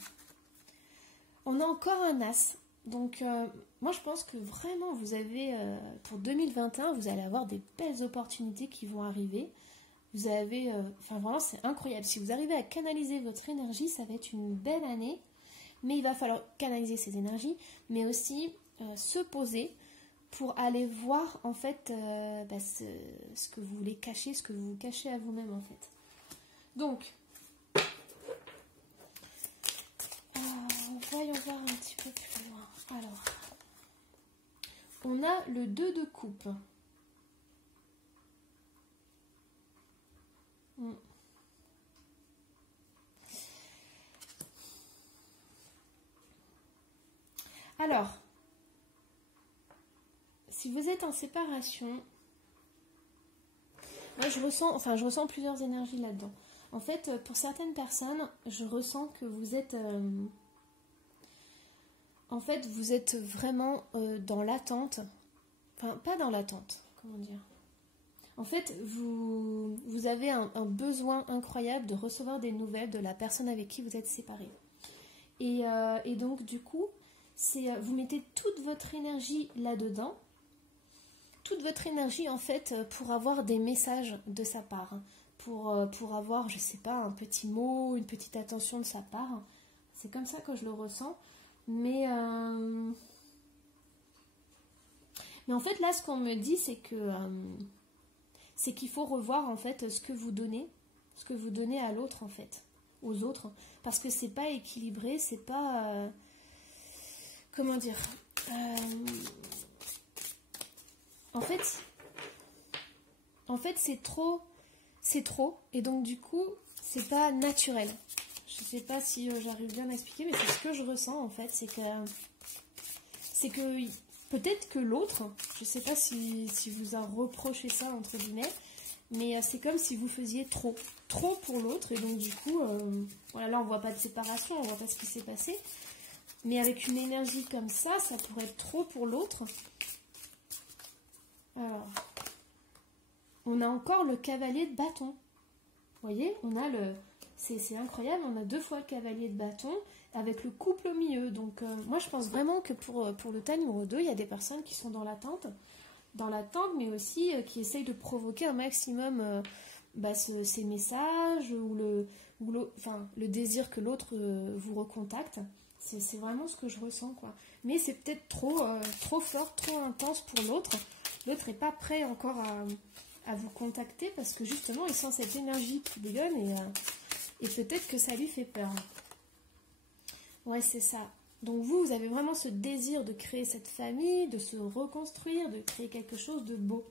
On a encore un as. Donc, moi, je pense que vraiment, vous avez, pour 2021, vous allez avoir des belles opportunités qui vont arriver. Vous avez, vraiment c'est incroyable. Si vous arrivez à canaliser votre énergie, ça va être une belle année. Mais il va falloir canaliser ces énergies, mais aussi se poser pour aller voir en fait ce que vous voulez cacher, ce que vous cachez à vous-même en fait. Donc, voyons voir un petit peu plus loin. Alors, on a le 2 de coupe. Alors, si vous êtes en séparation, moi je ressens plusieurs énergies là-dedans. En fait, pour certaines personnes, je ressens que vous êtes... en fait, vous êtes vraiment dans l'attente. Enfin, pas dans l'attente, comment dire. En fait, vous avez un besoin incroyable de recevoir des nouvelles de la personne avec qui vous êtes séparés. Et donc, du coup, vous mettez toute votre énergie là-dedans. Toute votre énergie, en fait, pour avoir des messages de sa part. Pour avoir, je sais pas, un petit mot, une petite attention de sa part. C'est comme ça que je le ressens. Mais en fait, là, ce qu'on me dit, c'est qu'il faut revoir, en fait, ce que vous donnez à l'autre, en fait, aux autres. Parce que c'est pas équilibré, c'est pas... comment dire En fait, c'est trop, et donc du coup, c'est pas naturel. Je sais pas si j'arrive bien à expliquer, mais c'est ce que je ressens en fait, c'est que peut-être que l'autre, je sais pas si vous a reproché ça entre guillemets, mais c'est comme si vous faisiez trop pour l'autre, et donc du coup, voilà, là on voit pas de séparation, on voit pas ce qui s'est passé, mais avec une énergie comme ça pourrait être trop pour l'autre. Alors, on a encore le cavalier de bâton. Vous voyez, on a C'est incroyable, on a 2 fois le cavalier de bâton avec le couple au milieu. Donc moi je pense vraiment que pour le tas numéro 2, il y a des personnes qui sont dans l'attente, mais aussi qui essayent de provoquer un maximum ces messages ou le désir que l'autre vous recontacte. C'est vraiment ce que je ressens, quoi. Mais c'est peut-être trop fort, trop intense pour l'autre. L'autre n'est pas prêt encore à vous contacter parce que justement il sent cette énergie qui bouillonne et peut-être que ça lui fait peur. Ouais, c'est ça. Donc vous avez vraiment ce désir de créer cette famille, de se reconstruire, de créer quelque chose de beau.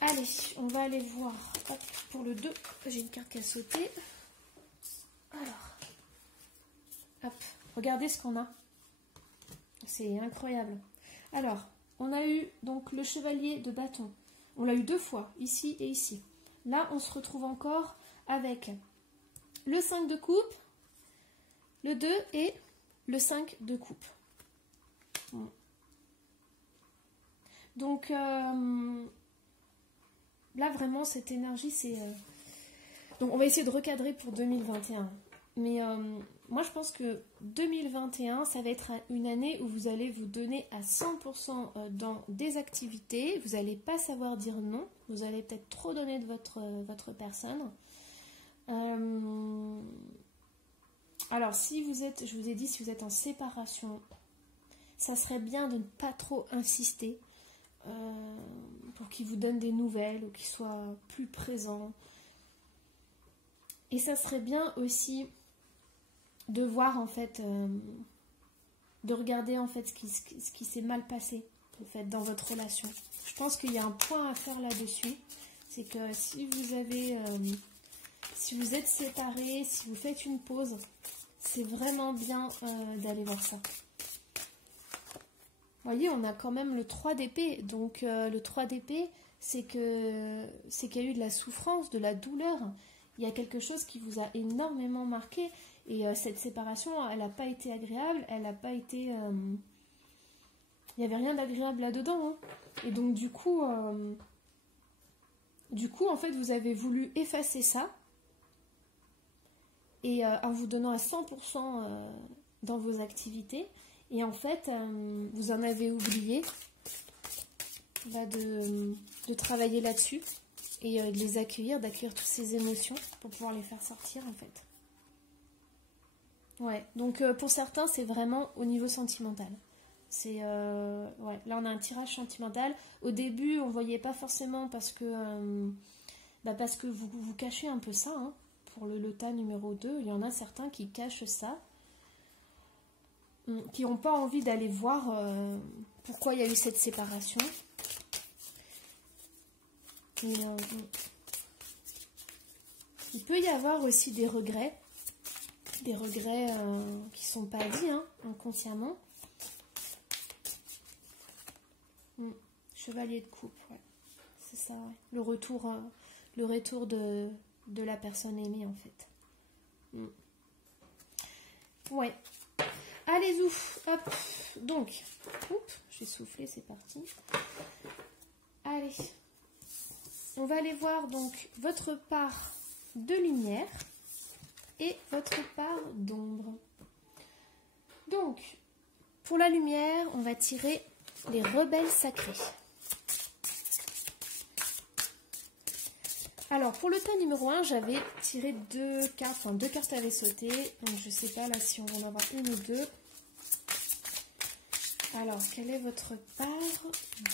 Allez, on va aller voir. Hop, pour le 2, j'ai une carte qui a sauté. Alors, hop, regardez ce qu'on a. C'est incroyable. Alors, on a eu donc le chevalier de bâton. On l'a eu 2 fois, ici et ici. Là, on se retrouve encore avec le 5 de coupe, le 2 et le 5 de coupe. Bon. Donc, là, vraiment, cette énergie, c'est... Donc, on va essayer de recadrer pour 2021. Mais moi, je pense que 2021, ça va être une année où vous allez vous donner à 100% dans des activités. Vous n'allez pas savoir dire non. Vous allez peut-être trop donner de votre personne. Alors, si vous êtes, je vous ai dit, si vous êtes en séparation, ça serait bien de ne pas trop insister pour qu'il vous donne des nouvelles ou qu'il soit plus présent. Et ça serait bien aussi de voir en fait, de regarder en fait ce qui s'est mal passé en fait dans votre relation. Je pense qu'il y a un point à faire là-dessus, c'est que si vous avez, si vous êtes séparés, si vous faites une pause, c'est vraiment bien d'aller voir ça. Vous voyez, on a quand même le 3 d'épée, donc le 3 d'épée, c'est qu'il y a eu de la souffrance, de la douleur. Il y a quelque chose qui vous a énormément marqué. Et cette séparation, elle n'a pas été agréable. Elle n'a pas été... il n'y avait rien d'agréable là-dedans. Hein. Et donc, du coup, en fait, vous avez voulu effacer ça. Et en vous donnant à 100% dans vos activités. Et en fait, vous en avez oublié là, de travailler là-dessus. Et de les accueillir, d'accueillir toutes ces émotions pour pouvoir les faire sortir en fait. Ouais, donc pour certains c'est vraiment au niveau sentimental. C'est ouais, là on a un tirage sentimental. Au début on voyait pas forcément parce que vous cachez un peu ça. Hein. Pour le tas numéro 2, il y en a certains qui cachent ça, qui n'ont pas envie d'aller voir pourquoi il y a eu cette séparation. Et, il peut y avoir aussi des regrets qui ne sont pas dits hein, inconsciemment. Chevalier de coupe, ouais. C'est ça, ouais. Le retour de la personne aimée en fait. Ouais. Allez, ouf, hop. Donc, j'ai soufflé, c'est parti. Allez. On va aller voir donc votre part de lumière et votre part d'ombre. Donc, pour la lumière, on va tirer les rebelles sacrés. Alors, pour le tas numéro 1, j'avais tiré 2 cartes, enfin 2 cartes avaient sauté. Donc, je ne sais pas là si on va en avoir une ou deux. Alors, quelle est votre part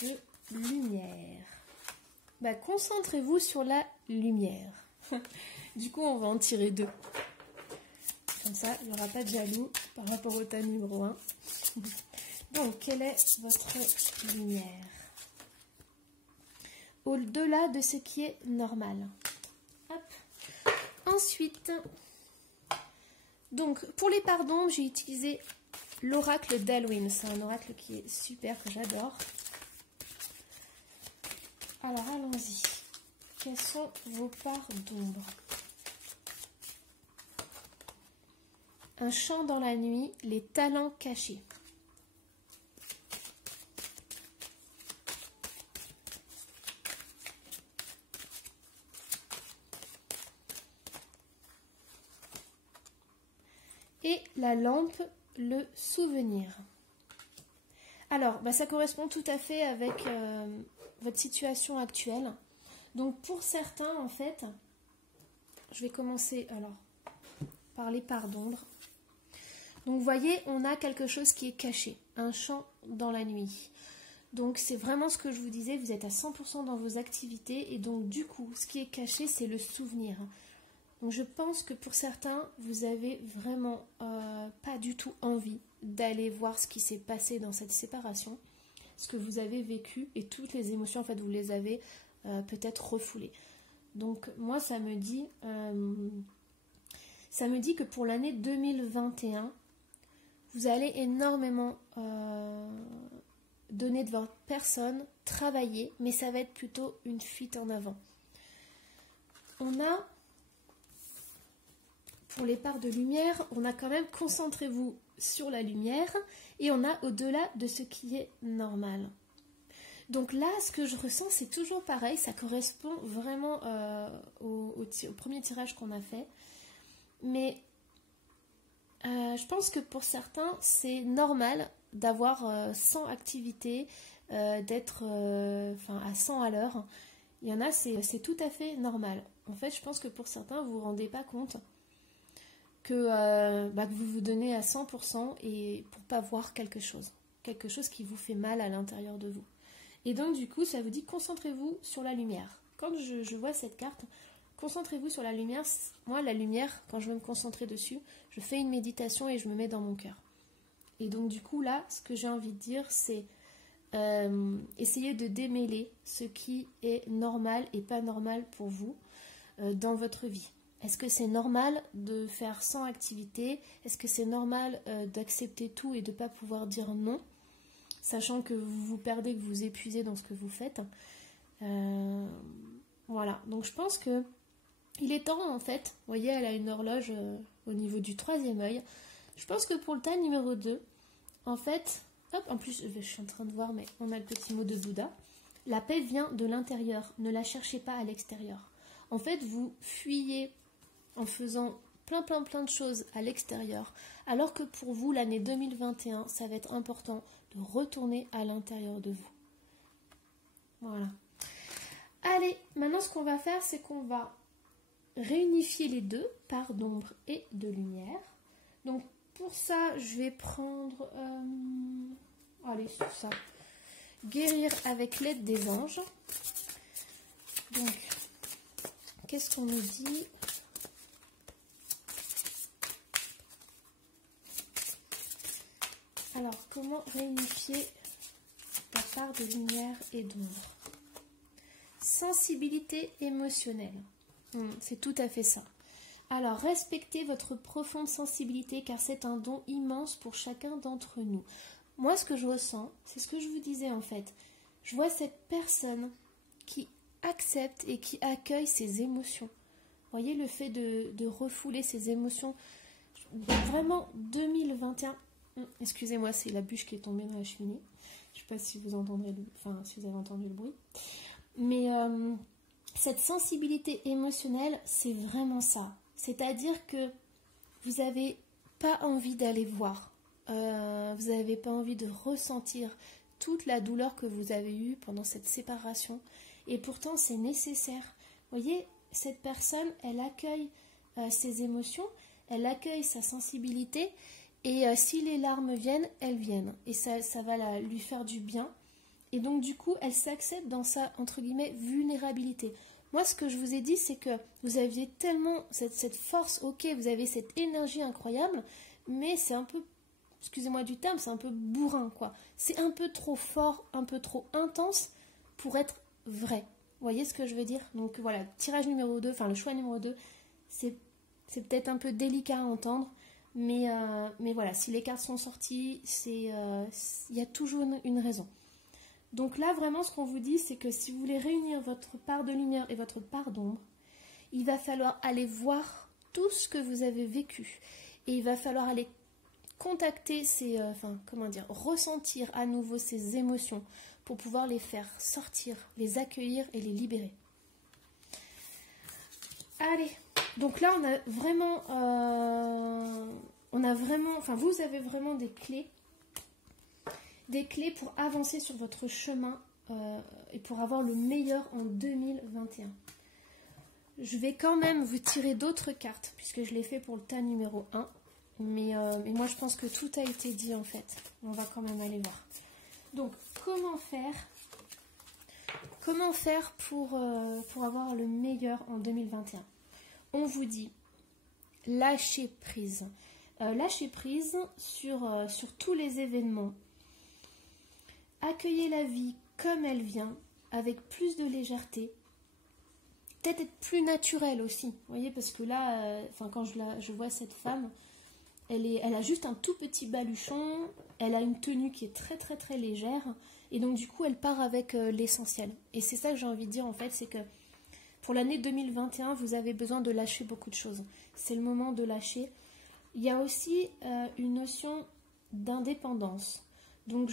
de lumière ? Concentrez-vous sur la lumière. Du coup, on va en tirer 2. Comme ça, il n'y aura pas de jaloux par rapport au tas numéro 1. Donc, quelle est votre lumière? Au-delà de ce qui est normal. Hop. Ensuite, donc, pour les parts d'ombre, j'ai utilisé l'oracle d'Elwyn. C'est un oracle qui est super, que j'adore. Alors, allons-y. Quelles sont vos parts d'ombre? Un chant dans la nuit, les talents cachés. Et la lampe, le souvenir. Alors, ça correspond tout à fait avec votre situation actuelle. Donc pour certains, en fait, je vais commencer alors par les parts d'ombre. Donc vous voyez, on a quelque chose qui est caché, un chant dans la nuit. Donc c'est vraiment ce que je vous disais, vous êtes à 100% dans vos activités et donc du coup, ce qui est caché, c'est le souvenir. Donc je pense que pour certains, vous avez vraiment pas du tout envie d'aller voir ce qui s'est passé dans cette séparation, ce que vous avez vécu et toutes les émotions, en fait, vous les avez peut-être refoulées. Donc moi, ça me dit que pour l'année 2021, vous allez énormément donner de votre personne, travailler, mais ça va être plutôt une fuite en avant. On a, pour les parts de lumière, on a quand même concentrez-vous sur la lumière et on a au-delà de ce qui est normal. Donc là, ce que je ressens, c'est toujours pareil, ça correspond vraiment au premier tirage qu'on a fait. Mais je pense que pour certains, c'est normal d'avoir 100 activités, d'être à 100 à l'heure. Il y en a, c'est tout à fait normal. En fait, je pense que pour certains, vous ne vous rendez pas compte que vous vous donnez à 100% et pour pas voir quelque chose qui vous fait mal à l'intérieur de vous. Et donc du coup, ça vous dit concentrez-vous sur la lumière. Quand je vois cette carte, concentrez-vous sur la lumière. Moi, la lumière, quand je veux me concentrer dessus, je fais une méditation et je me mets dans mon cœur. Et donc du coup, là, ce que j'ai envie de dire, c'est essayer de démêler ce qui est normal et pas normal pour vous dans votre vie. Est-ce que c'est normal de faire 100 activités? Est-ce que c'est normal d'accepter tout et de ne pas pouvoir dire non, sachant que vous vous perdez, que vous vous épuisez dans ce que vous faites? Voilà, donc je pense que il est temps, en fait, vous voyez, elle a une horloge au niveau du 3e œil. Je pense que pour le tas numéro 2, en fait, hop, en plus, je suis en train de voir, mais on a le petit mot de Bouddha. La paix vient de l'intérieur, ne la cherchez pas à l'extérieur. En fait, vous fuyez en faisant plein de choses à l'extérieur, alors que pour vous, l'année 2021, ça va être important de retourner à l'intérieur de vous. Voilà. Allez, maintenant ce qu'on va faire, c'est qu'on va réunifier les deux, parts d'ombre et de lumière. Donc pour ça, je vais prendre, allez, c'est ça, guérir avec l'aide des anges. Donc, qu'est-ce qu'on nous dit ? Alors, comment réunifier la part de lumière et d'ombre? Sensibilité émotionnelle. C'est tout à fait ça. Alors, respectez votre profonde sensibilité car c'est un don immense pour chacun d'entre nous. Moi, ce que je ressens, c'est ce que je vous disais en fait. Je vois cette personne qui accepte et qui accueille ses émotions. Vous voyez, le fait de refouler ses émotions. Vraiment, 2021... Excusez-moi, c'est la bûche qui est tombée dans la cheminée. Je ne sais pas si vous entendrez si vous avez entendu le bruit. Mais cette sensibilité émotionnelle, c'est vraiment ça. C'est-à-dire que vous n'avez pas envie d'aller voir. Vous n'avez pas envie de ressentir toute la douleur que vous avez eue pendant cette séparation. Et pourtant, c'est nécessaire. Vous voyez, cette personne, elle accueille ses émotions, elle accueille sa sensibilité. Et si les larmes viennent, elles viennent. Et ça va lui faire du bien. Et donc, du coup, elle s'accepte dans sa, entre guillemets, vulnérabilité. Moi, ce que je vous ai dit, c'est que vous aviez tellement cette force, ok, vous avez cette énergie incroyable, mais c'est un peu, excusez-moi du terme, c'est un peu bourrin, quoi. C'est un peu trop fort, un peu trop intense pour être vrai. Vous voyez ce que je veux dire? Donc, voilà, tirage numéro 2, le choix numéro 2, c'est peut-être un peu délicat à entendre. Mais voilà, si les cartes sont sorties, il y a toujours une raison. Donc là, vraiment, ce qu'on vous dit, c'est que si vous voulez réunir votre part de lumière et votre part d'ombre, il va falloir aller voir tout ce que vous avez vécu. Et il va falloir aller contacter ressentir à nouveau ces émotions pour pouvoir les faire sortir, les accueillir et les libérer. Allez, donc là, on a vraiment... on a vraiment, enfin vous avez vraiment des clés pour avancer sur votre chemin et pour avoir le meilleur en 2021. Je vais quand même vous tirer d'autres cartes, puisque je l'ai fait pour le tas numéro 1. Mais moi, je pense que tout a été dit, en fait. On va quand même aller voir. Donc, comment faire pour avoir le meilleur en 2021? On vous dit, lâcher prise. Lâcher prise sur tous les événements. Accueillez la vie comme elle vient, avec plus de légèreté. Peut-être être plus naturelle aussi, vous voyez, parce que là, quand je vois cette femme, elle a juste un tout petit baluchon, elle a une tenue qui est très très très légère, et donc du coup elle part avec l'essentiel. Et c'est ça que j'ai envie de dire en fait, c'est que pour l'année 2021, vous avez besoin de lâcher beaucoup de choses. C'est le moment de lâcher. Il y a aussi une notion d'indépendance. Donc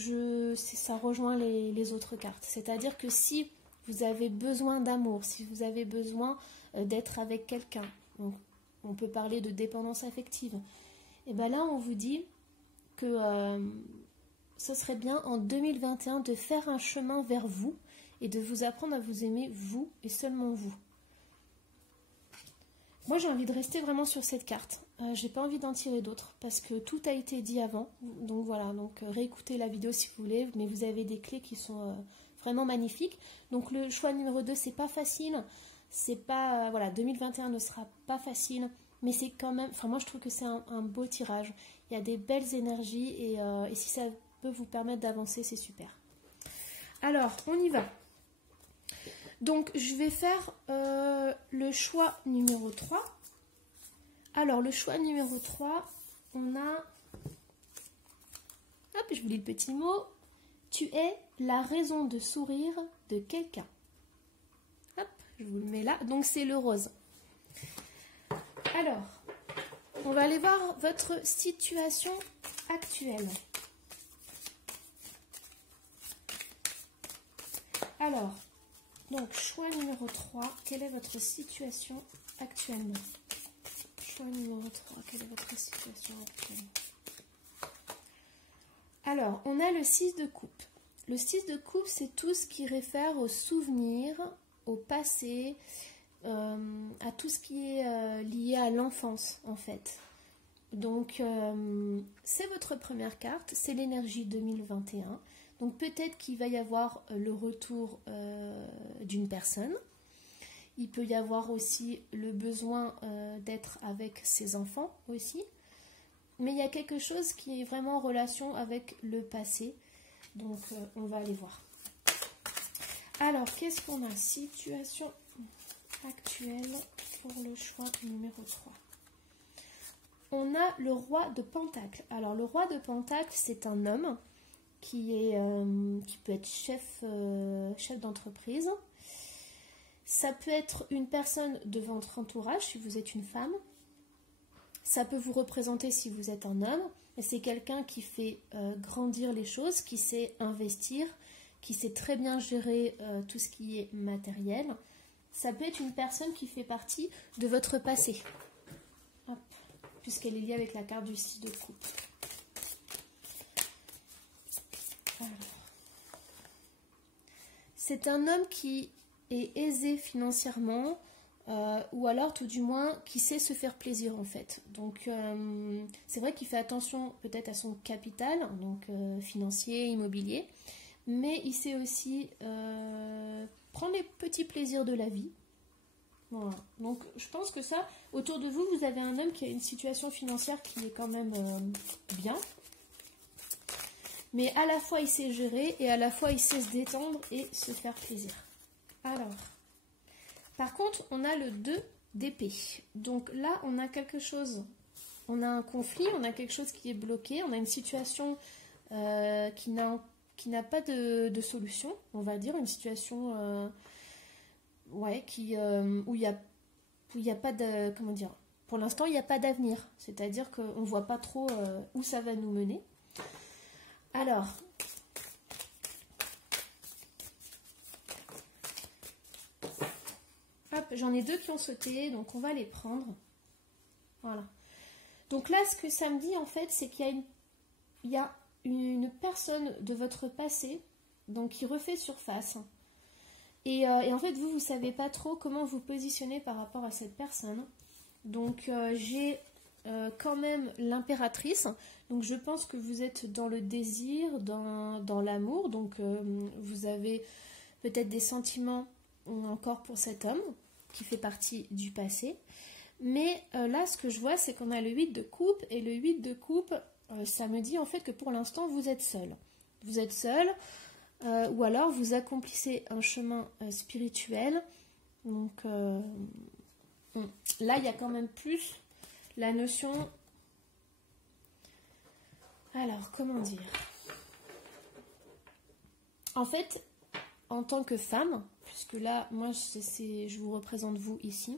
ça rejoint les autres cartes. C'est-à-dire que si vous avez besoin d'amour, si vous avez besoin d'être avec quelqu'un, on peut parler de dépendance affective, et bien là on vous dit que ce serait bien en 2021 de faire un chemin vers vous et de vous apprendre à vous aimer vous et seulement vous. Moi j'ai envie de rester vraiment sur cette carte. J'ai pas envie d'en tirer d'autres parce que tout a été dit avant. Donc voilà, réécoutez la vidéo si vous voulez, mais vous avez des clés qui sont vraiment magnifiques. Donc le choix numéro 2, c'est pas facile. C'est pas. Voilà, 2021 ne sera pas facile, mais c'est quand même. Enfin, moi je trouve que c'est un beau tirage. Il y a des belles énergies et si ça peut vous permettre d'avancer, c'est super. Alors, on y va. Donc, je vais faire le choix numéro 3. Alors, le choix numéro 3, on a... Hop, je vous lis le petit mot. Tu es la raison de sourire de quelqu'un. Hop, je vous le mets là. Donc, c'est le rose. Alors, on va aller voir votre situation actuelle. Alors, donc, choix numéro 3, quelle est votre situation actuellement? Choix numéro 3, quelle est votre situation actuellement? Alors, on a le 6 de coupe. Le 6 de coupe, c'est tout ce qui réfère aux souvenirs, au passé, à tout ce qui est lié à l'enfance, en fait. Donc, c'est votre première carte, c'est l'énergie 2021. Donc, peut-être qu'il va y avoir le retour d'une personne. Il peut y avoir aussi le besoin d'être avec ses enfants aussi. Mais il y a quelque chose qui est vraiment en relation avec le passé. Donc, on va aller voir. Alors, qu'est-ce qu'on a? Situation actuelle pour le choix numéro 3. On a le roi de Pentacle. Alors, le roi de Pentacle, c'est un homme qui peut être chef d'entreprise. Ça peut être une personne de votre entourage si vous êtes une femme. Ça peut vous représenter si vous êtes un homme. Et c'est quelqu'un qui fait grandir les choses, qui sait investir, qui sait très bien gérer tout ce qui est matériel. Ça peut être une personne qui fait partie de votre passé. Hop, puisqu'elle est liée avec la carte du 6 de coupe. C'est un homme qui est aisé financièrement ou alors tout du moins qui sait se faire plaisir en fait. Donc c'est vrai qu'il fait attention peut-être à son capital, donc financier, immobilier, mais il sait aussi prendre les petits plaisirs de la vie. Voilà. Donc je pense que ça, autour de vous, vous avez un homme qui a une situation financière qui est quand même bien. Mais à la fois il sait gérer et à la fois il sait se détendre et se faire plaisir. Alors, par contre, on a le 2 d'épée. Donc là, on a quelque chose, on a un conflit, on a quelque chose qui est bloqué, on a une situation qui n'a pas de solution, on va dire, une situation où il y a pas de, comment dire, pour l'instant, il n'y a pas d'avenir. C'est-à-dire qu'on ne voit pas trop où ça va nous mener. Alors, hop, j'en ai 2 qui ont sauté, donc on va les prendre. Voilà. Donc là, ce que ça me dit, en fait, c'est qu'il y a une personne de votre passé donc, qui refait surface. Et en fait, vous ne savez pas trop comment vous positionner par rapport à cette personne. Donc, j'ai quand même l'impératrice. Donc, je pense que vous êtes dans le désir, dans l'amour. Donc, vous avez peut-être des sentiments encore pour cet homme qui fait partie du passé. Mais là, ce que je vois, c'est qu'on a le 8 de coupe. Et le 8 de coupe, ça me dit en fait que pour l'instant, vous êtes seul. Vous êtes seul. Ou alors vous accomplissez un chemin spirituel. Donc là, il y a quand même plus la notion... Alors, comment dire? En fait, en tant que femme, puisque là, moi, je vous représente vous ici,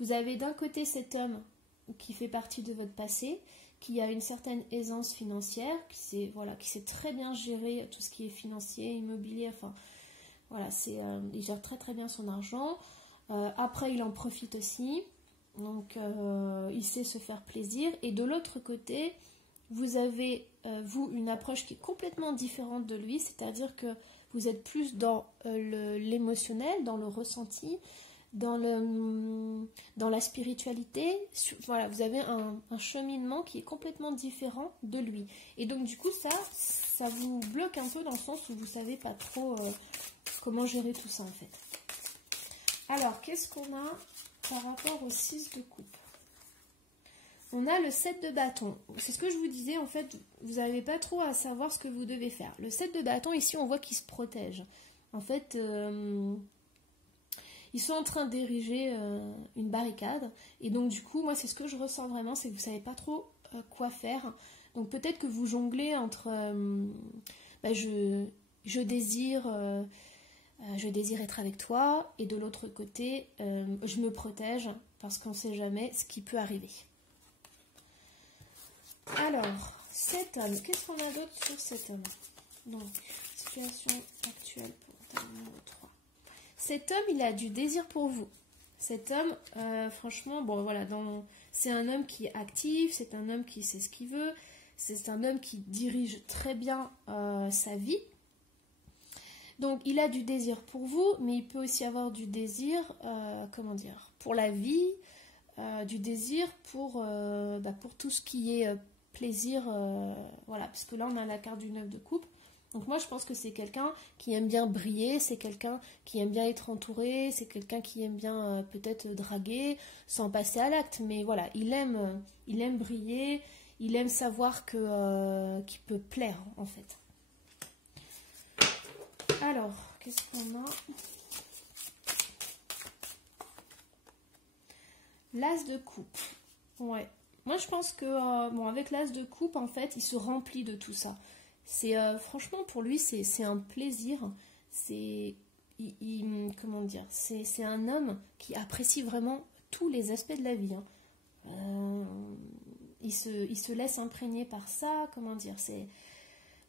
vous avez d'un côté cet homme qui fait partie de votre passé, qui a une certaine aisance financière, qui sait très bien gérer tout ce qui est financier, immobilier, enfin, voilà, il gère très très bien son argent. Après, il en profite aussi, donc il sait se faire plaisir. Et de l'autre côté, vous avez, vous, une approche qui est complètement différente de lui, c'est-à-dire que vous êtes plus dans l'émotionnel, dans le ressenti, dans la spiritualité. Voilà, vous avez un cheminement qui est complètement différent de lui. Et donc du coup, ça vous bloque un peu dans le sens où vous ne savez pas trop comment gérer tout ça en fait. Alors, qu'est-ce qu'on a par rapport au 6 de coupe? On a le 7 de bâton. C'est ce que je vous disais, en fait, vous n'avez pas trop à savoir ce que vous devez faire. Le 7 de bâton, ici, on voit qu'il se protège. En fait... ils sont en train d'ériger une barricade. Et donc, du coup, moi, c'est ce que je ressens vraiment, c'est que vous ne savez pas trop quoi faire. Donc, peut-être que vous jonglez entre je désire être avec toi, et de l'autre côté, je me protège parce qu'on ne sait jamais ce qui peut arriver. Alors, cet homme, qu'est-ce qu'on a d'autre sur cet homme? Donc, situation actuelle pour le numéro 3. Cet homme, il a du désir pour vous. Cet homme, franchement, bon voilà, c'est un homme qui est actif, c'est un homme qui sait ce qu'il veut, c'est un homme qui dirige très bien sa vie. Donc, il a du désir pour vous, mais il peut aussi avoir du désir, pour la vie, du désir pour tout ce qui est plaisir, voilà, parce que là, on a la carte du 9 de coupe. Donc moi, je pense que c'est quelqu'un qui aime bien briller, c'est quelqu'un qui aime bien être entouré, c'est quelqu'un qui aime bien peut-être draguer sans passer à l'acte. Mais voilà, il aime briller, il aime savoir qu'il peut plaire, en fait. Alors, qu'est-ce qu'on a? L'as de coupe. Ouais. Moi, je pense que, avec l'as de coupe, en fait, il se remplit de tout ça. C'est franchement pour lui c'est un plaisir, comment dire, c'est un homme qui apprécie vraiment tous les aspects de la vie. Il se laisse imprégner par ça, comment dire, c'est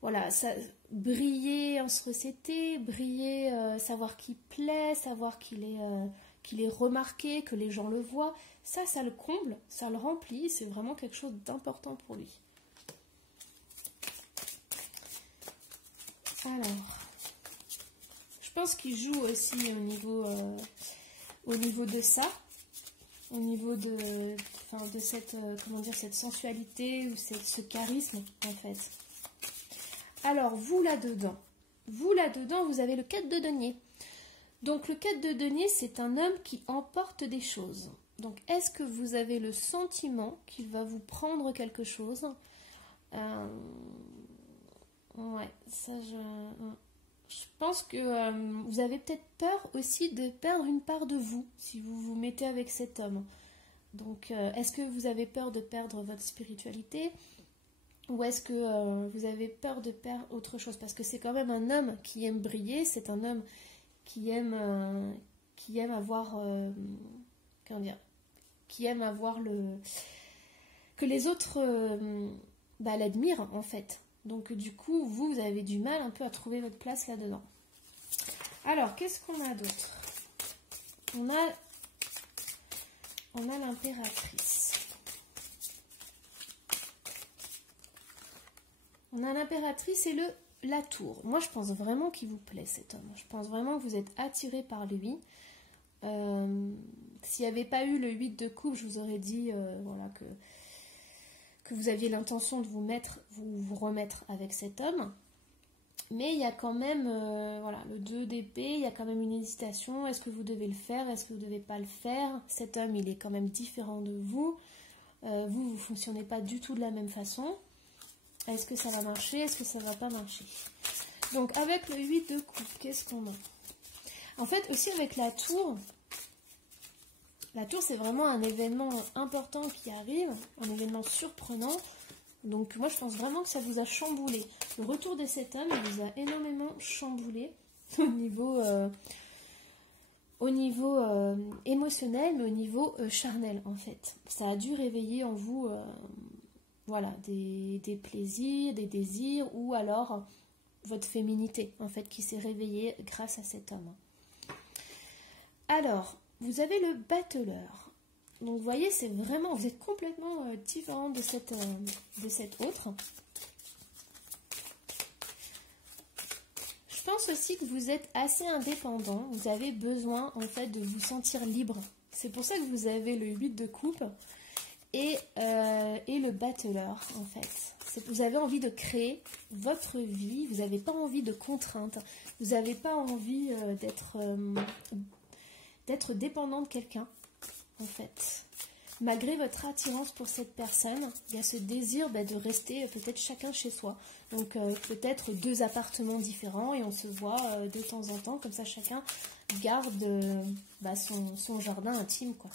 voilà, ça, briller en société, briller, savoir qu'il plaît, savoir qu'il est remarqué, que les gens le voient, ça le comble, ça le remplit, c'est vraiment quelque chose d'important pour lui. Alors, je pense qu'il joue aussi au niveau de ça, au niveau de cette, cette sensualité ou ce charisme en fait. Alors, vous là-dedans, vous avez le 4 de denier. Donc, le 4 de denier, c'est un homme qui emporte des choses. Donc, est-ce que vous avez le sentiment qu'il va vous prendre quelque chose? Ouais, ça je pense que vous avez peut-être peur aussi de perdre une part de vous si vous vous mettez avec cet homme. Donc, est-ce que vous avez peur de perdre votre spiritualité ou est-ce que vous avez peur de perdre autre chose? Parce que c'est quand même un homme qui aime briller, c'est un homme qui aime avoir, que les autres l'admirent en fait. Donc du coup, vous avez du mal un peu à trouver votre place là-dedans. Alors, qu'est-ce qu'on a d'autre? On a l'impératrice. On a l'impératrice et la tour. Moi, je pense vraiment qu'il vous plaît, cet homme. Je pense vraiment que vous êtes attiré par lui. S'il n'y avait pas eu le 8 de coupe, je vous aurais dit voilà, que vous aviez l'intention de vous remettre avec cet homme. Mais il y a quand même voilà, le 2 d'épée, il y a quand même une hésitation. Est-ce que vous devez le faire? Est-ce que vous ne devez pas le faire? Cet homme, il est quand même différent de vous. Vous ne fonctionnez pas du tout de la même façon. Est-ce que ça va marcher? Est-ce que ça ne va pas marcher? Donc, avec le 8 de coupe, qu'est-ce qu'on a? En fait, aussi avec la tour, c'est vraiment un événement important qui arrive, un événement surprenant. Donc, moi, je pense vraiment que ça vous a chamboulé. Le retour de cet homme, il vous a énormément chamboulé au niveau émotionnel, mais au niveau charnel, en fait. Ça a dû réveiller en vous voilà, des plaisirs, des désirs, ou alors votre féminité, en fait, qui s'est réveillée grâce à cet homme. Alors, vous avez le battleur. Donc, vous voyez, c'est vraiment, vous êtes complètement différent de cette autre. Je pense aussi que vous êtes assez indépendant. Vous avez besoin, en fait, de vous sentir libre. C'est pour ça que vous avez le 8 de coupe et le battleur, en fait. Vous avez envie de créer votre vie. Vous n'avez pas envie de contraintes. Vous n'avez pas envie d'être dépendant de quelqu'un, en fait. Malgré votre attirance pour cette personne, il y a ce désir de rester peut-être chacun chez soi. Donc peut-être 2 appartements différents et on se voit de temps en temps, comme ça chacun garde son jardin intime, quoi.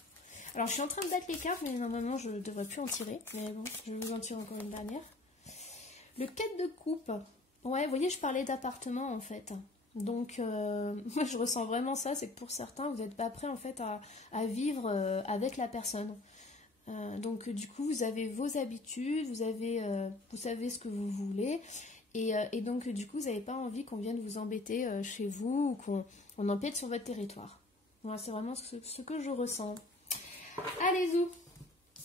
Alors je suis en train de battre les cartes, mais normalement je ne devrais plus en tirer. Mais bon, je vais vous en tirer encore une dernière. Le 4 de coupe. Ouais, vous voyez, je parlais d'appartement, en fait. Donc, moi, je ressens vraiment ça. C'est que pour certains, vous n'êtes pas prêts, en fait, à vivre avec la personne. Donc, du coup, vous avez vos habitudes, vous savez ce que vous voulez. Et donc, du coup, vous n'avez pas envie qu'on vienne vous embêter chez vous ou qu'on empiète sur votre territoire. Voilà, c'est vraiment ce que je ressens. Allez-y.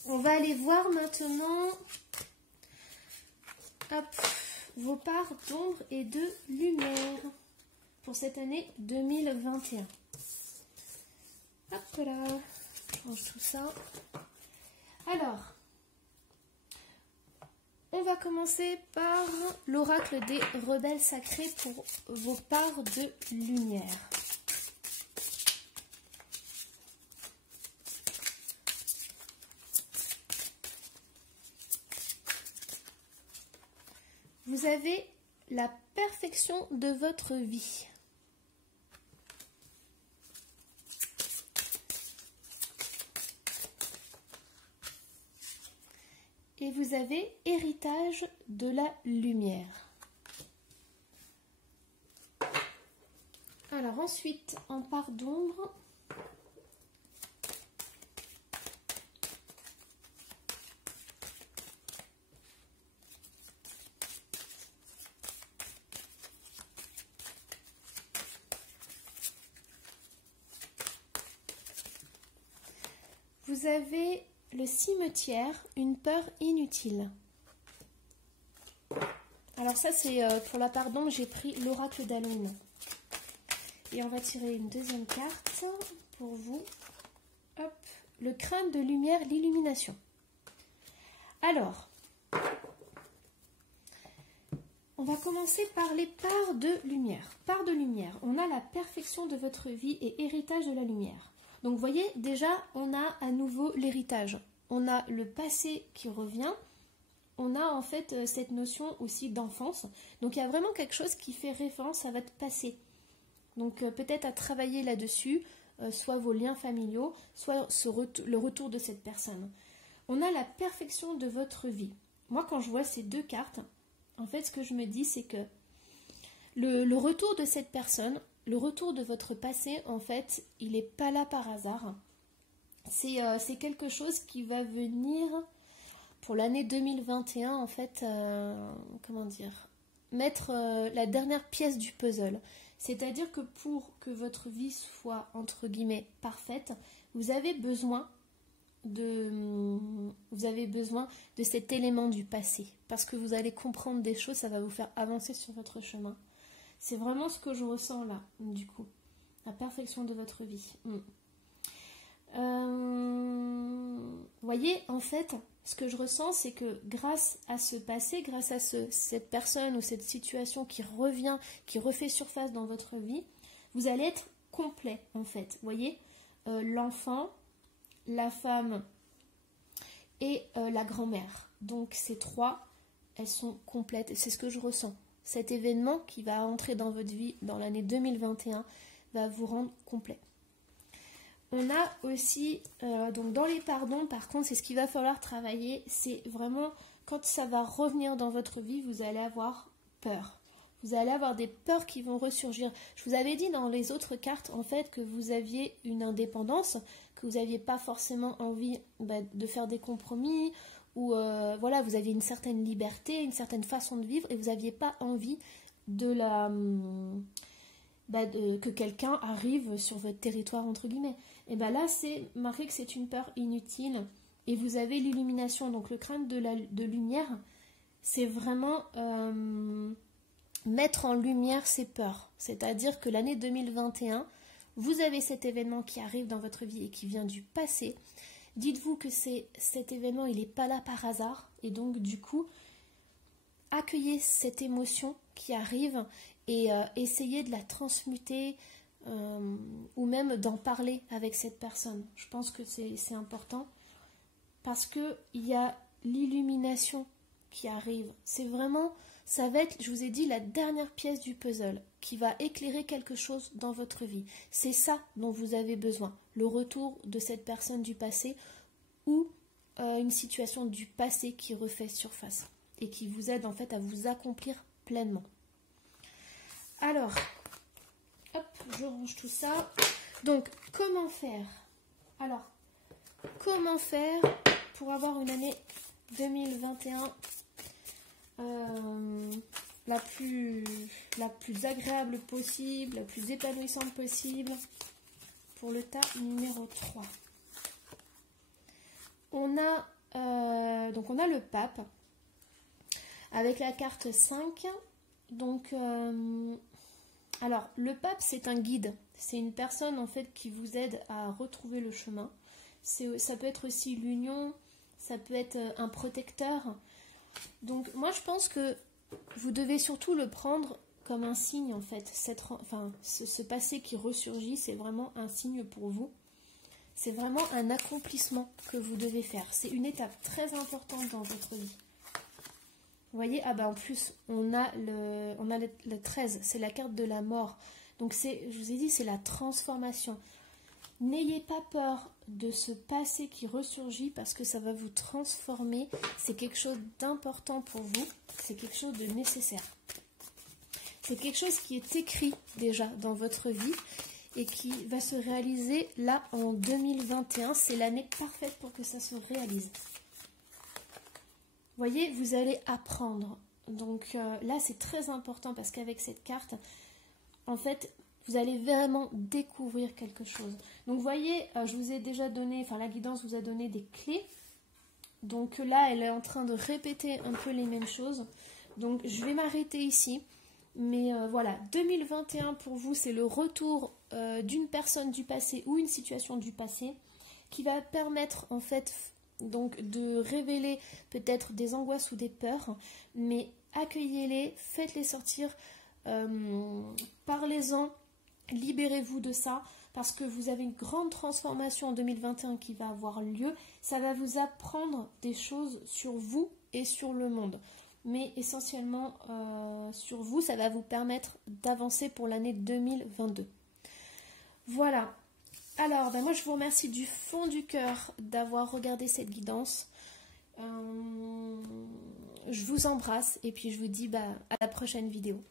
On va aller voir maintenant... Hop, vos parts d'ombre et de lumière pour cette année 2021. Hop là, je range tout ça. Alors, on va commencer par l'oracle des rebelles sacrés pour vos parts de lumière. Vous avez la perfection de votre vie. Et vous avez héritage de la lumière. Alors ensuite, en part d'ombre, vous avez le cimetière, une peur inutile. Alors ça c'est pour la part d'ombre, j'ai pris l'oracle d'Halloween. Et on va tirer une deuxième carte pour vous. Hop, le crâne de lumière, l'illumination. Alors, on va commencer par les parts de lumière. Part de lumière, on a la perfection de votre vie et héritage de la lumière. Donc vous voyez, déjà, on a à nouveau l'héritage. On a le passé qui revient. On a en fait cette notion aussi d'enfance. Donc il y a vraiment quelque chose qui fait référence à votre passé. Donc peut-être à travailler là-dessus, soit vos liens familiaux, soit le retour de cette personne. On a la perfection de votre vie. Moi, quand je vois ces deux cartes, en fait, ce que je me dis, c'est que le retour de cette personne, le retour de votre passé, en fait, il n'est pas là par hasard. C'est quelque chose qui va venir pour l'année 2021, en fait, comment dire, mettre la dernière pièce du puzzle. C'est-à-dire que pour que votre vie soit, entre guillemets, parfaite, vous avez besoin vous avez besoin de cet élément du passé. Parce que vous allez comprendre des choses, ça va vous faire avancer sur votre chemin. C'est vraiment ce que je ressens là, du coup. La perfection de votre vie. Voyez, en fait, ce que je ressens, c'est que grâce à ce passé, grâce à cette personne ou cette situation qui revient, qui refait surface dans votre vie, vous allez être complet, en fait. Voyez, l'enfant, la femme et la grand-mère. Donc, ces trois, elles sont complètes. C'est ce que je ressens. Cet événement qui va entrer dans votre vie dans l'année 2021 va vous rendre complet. On a aussi, donc dans les pardons, par contre, c'est ce qu'il va falloir travailler. C'est vraiment, quand ça va revenir dans votre vie, vous allez avoir peur. Vous allez avoir des peurs qui vont ressurgir. Je vous avais dit dans les autres cartes, en fait, que vous aviez une indépendance, que vous n'aviez pas forcément envie de faire des compromis, ou voilà, vous aviez une certaine liberté, une certaine façon de vivre, et vous n'aviez pas envie de que quelqu'un arrive sur votre territoire, entre guillemets. Et bien là, c'est marqué que c'est une peur inutile. Et vous avez l'illumination, donc le crâne de lumière, c'est vraiment mettre en lumière ces peurs. C'est-à-dire que l'année 2021, vous avez cet événement qui arrive dans votre vie et qui vient du passé. Dites-vous que cet événement, il n'est pas là par hasard. Et donc, du coup, accueillez cette émotion qui arrive et essayez de la transmuter ou même d'en parler avec cette personne. Je pense que c'est important parce qu'il y a l'illumination qui arrive. C'est vraiment, ça va être, je vous ai dit, la dernière pièce du puzzle qui va éclairer quelque chose dans votre vie. C'est ça dont vous avez besoin, le retour de cette personne du passé ou une situation du passé qui refait surface et qui vous aide en fait à vous accomplir pleinement. Alors, hop, je range tout ça. Donc, comment faire? Alors, comment faire pour avoir une année 2021 la plus agréable possible, la plus épanouissante possible? Pour le tas numéro 3. On a le pape avec la carte 5. Donc, alors, le pape, c'est un guide. C'est une personne, en fait, qui vous aide à retrouver le chemin. Ça peut être aussi l'union, ça peut être un protecteur. Donc, moi, je pense que vous devez surtout le prendre comme un signe, en fait. Ce passé qui ressurgit, c'est vraiment un signe pour vous. C'est vraiment un accomplissement que vous devez faire. C'est une étape très importante dans votre vie. Vous voyez, en plus, on a le 13, c'est la carte de la mort. Donc, je vous ai dit, c'est la transformation. N'ayez pas peur de ce passé qui ressurgit parce que ça va vous transformer. C'est quelque chose d'important pour vous. C'est quelque chose de nécessaire. C'est quelque chose qui est écrit déjà dans votre vie et qui va se réaliser là en 2021. C'est l'année parfaite pour que ça se réalise. Vous voyez, vous allez apprendre. Donc là, c'est très important parce qu'avec cette carte, en fait, vous allez vraiment découvrir quelque chose. Donc, vous voyez, je vous ai déjà donné, la guidance vous a donné des clés. Donc là, elle est en train de répéter un peu les mêmes choses. Donc, je vais m'arrêter ici. Mais voilà, 2021 pour vous, c'est le retour d'une personne du passé ou une situation du passé qui va permettre, en fait, donc de révéler peut-être des angoisses ou des peurs, mais accueillez-les, faites-les sortir, parlez-en, libérez-vous de ça, parce que vous avez une grande transformation en 2021 qui va avoir lieu. Ça va vous apprendre des choses sur vous et sur le monde, mais essentiellement sur vous. Ça va vous permettre d'avancer pour l'année 2022. Voilà. Alors, moi, je vous remercie du fond du cœur d'avoir regardé cette guidance. Je vous embrasse et puis je vous dis à la prochaine vidéo.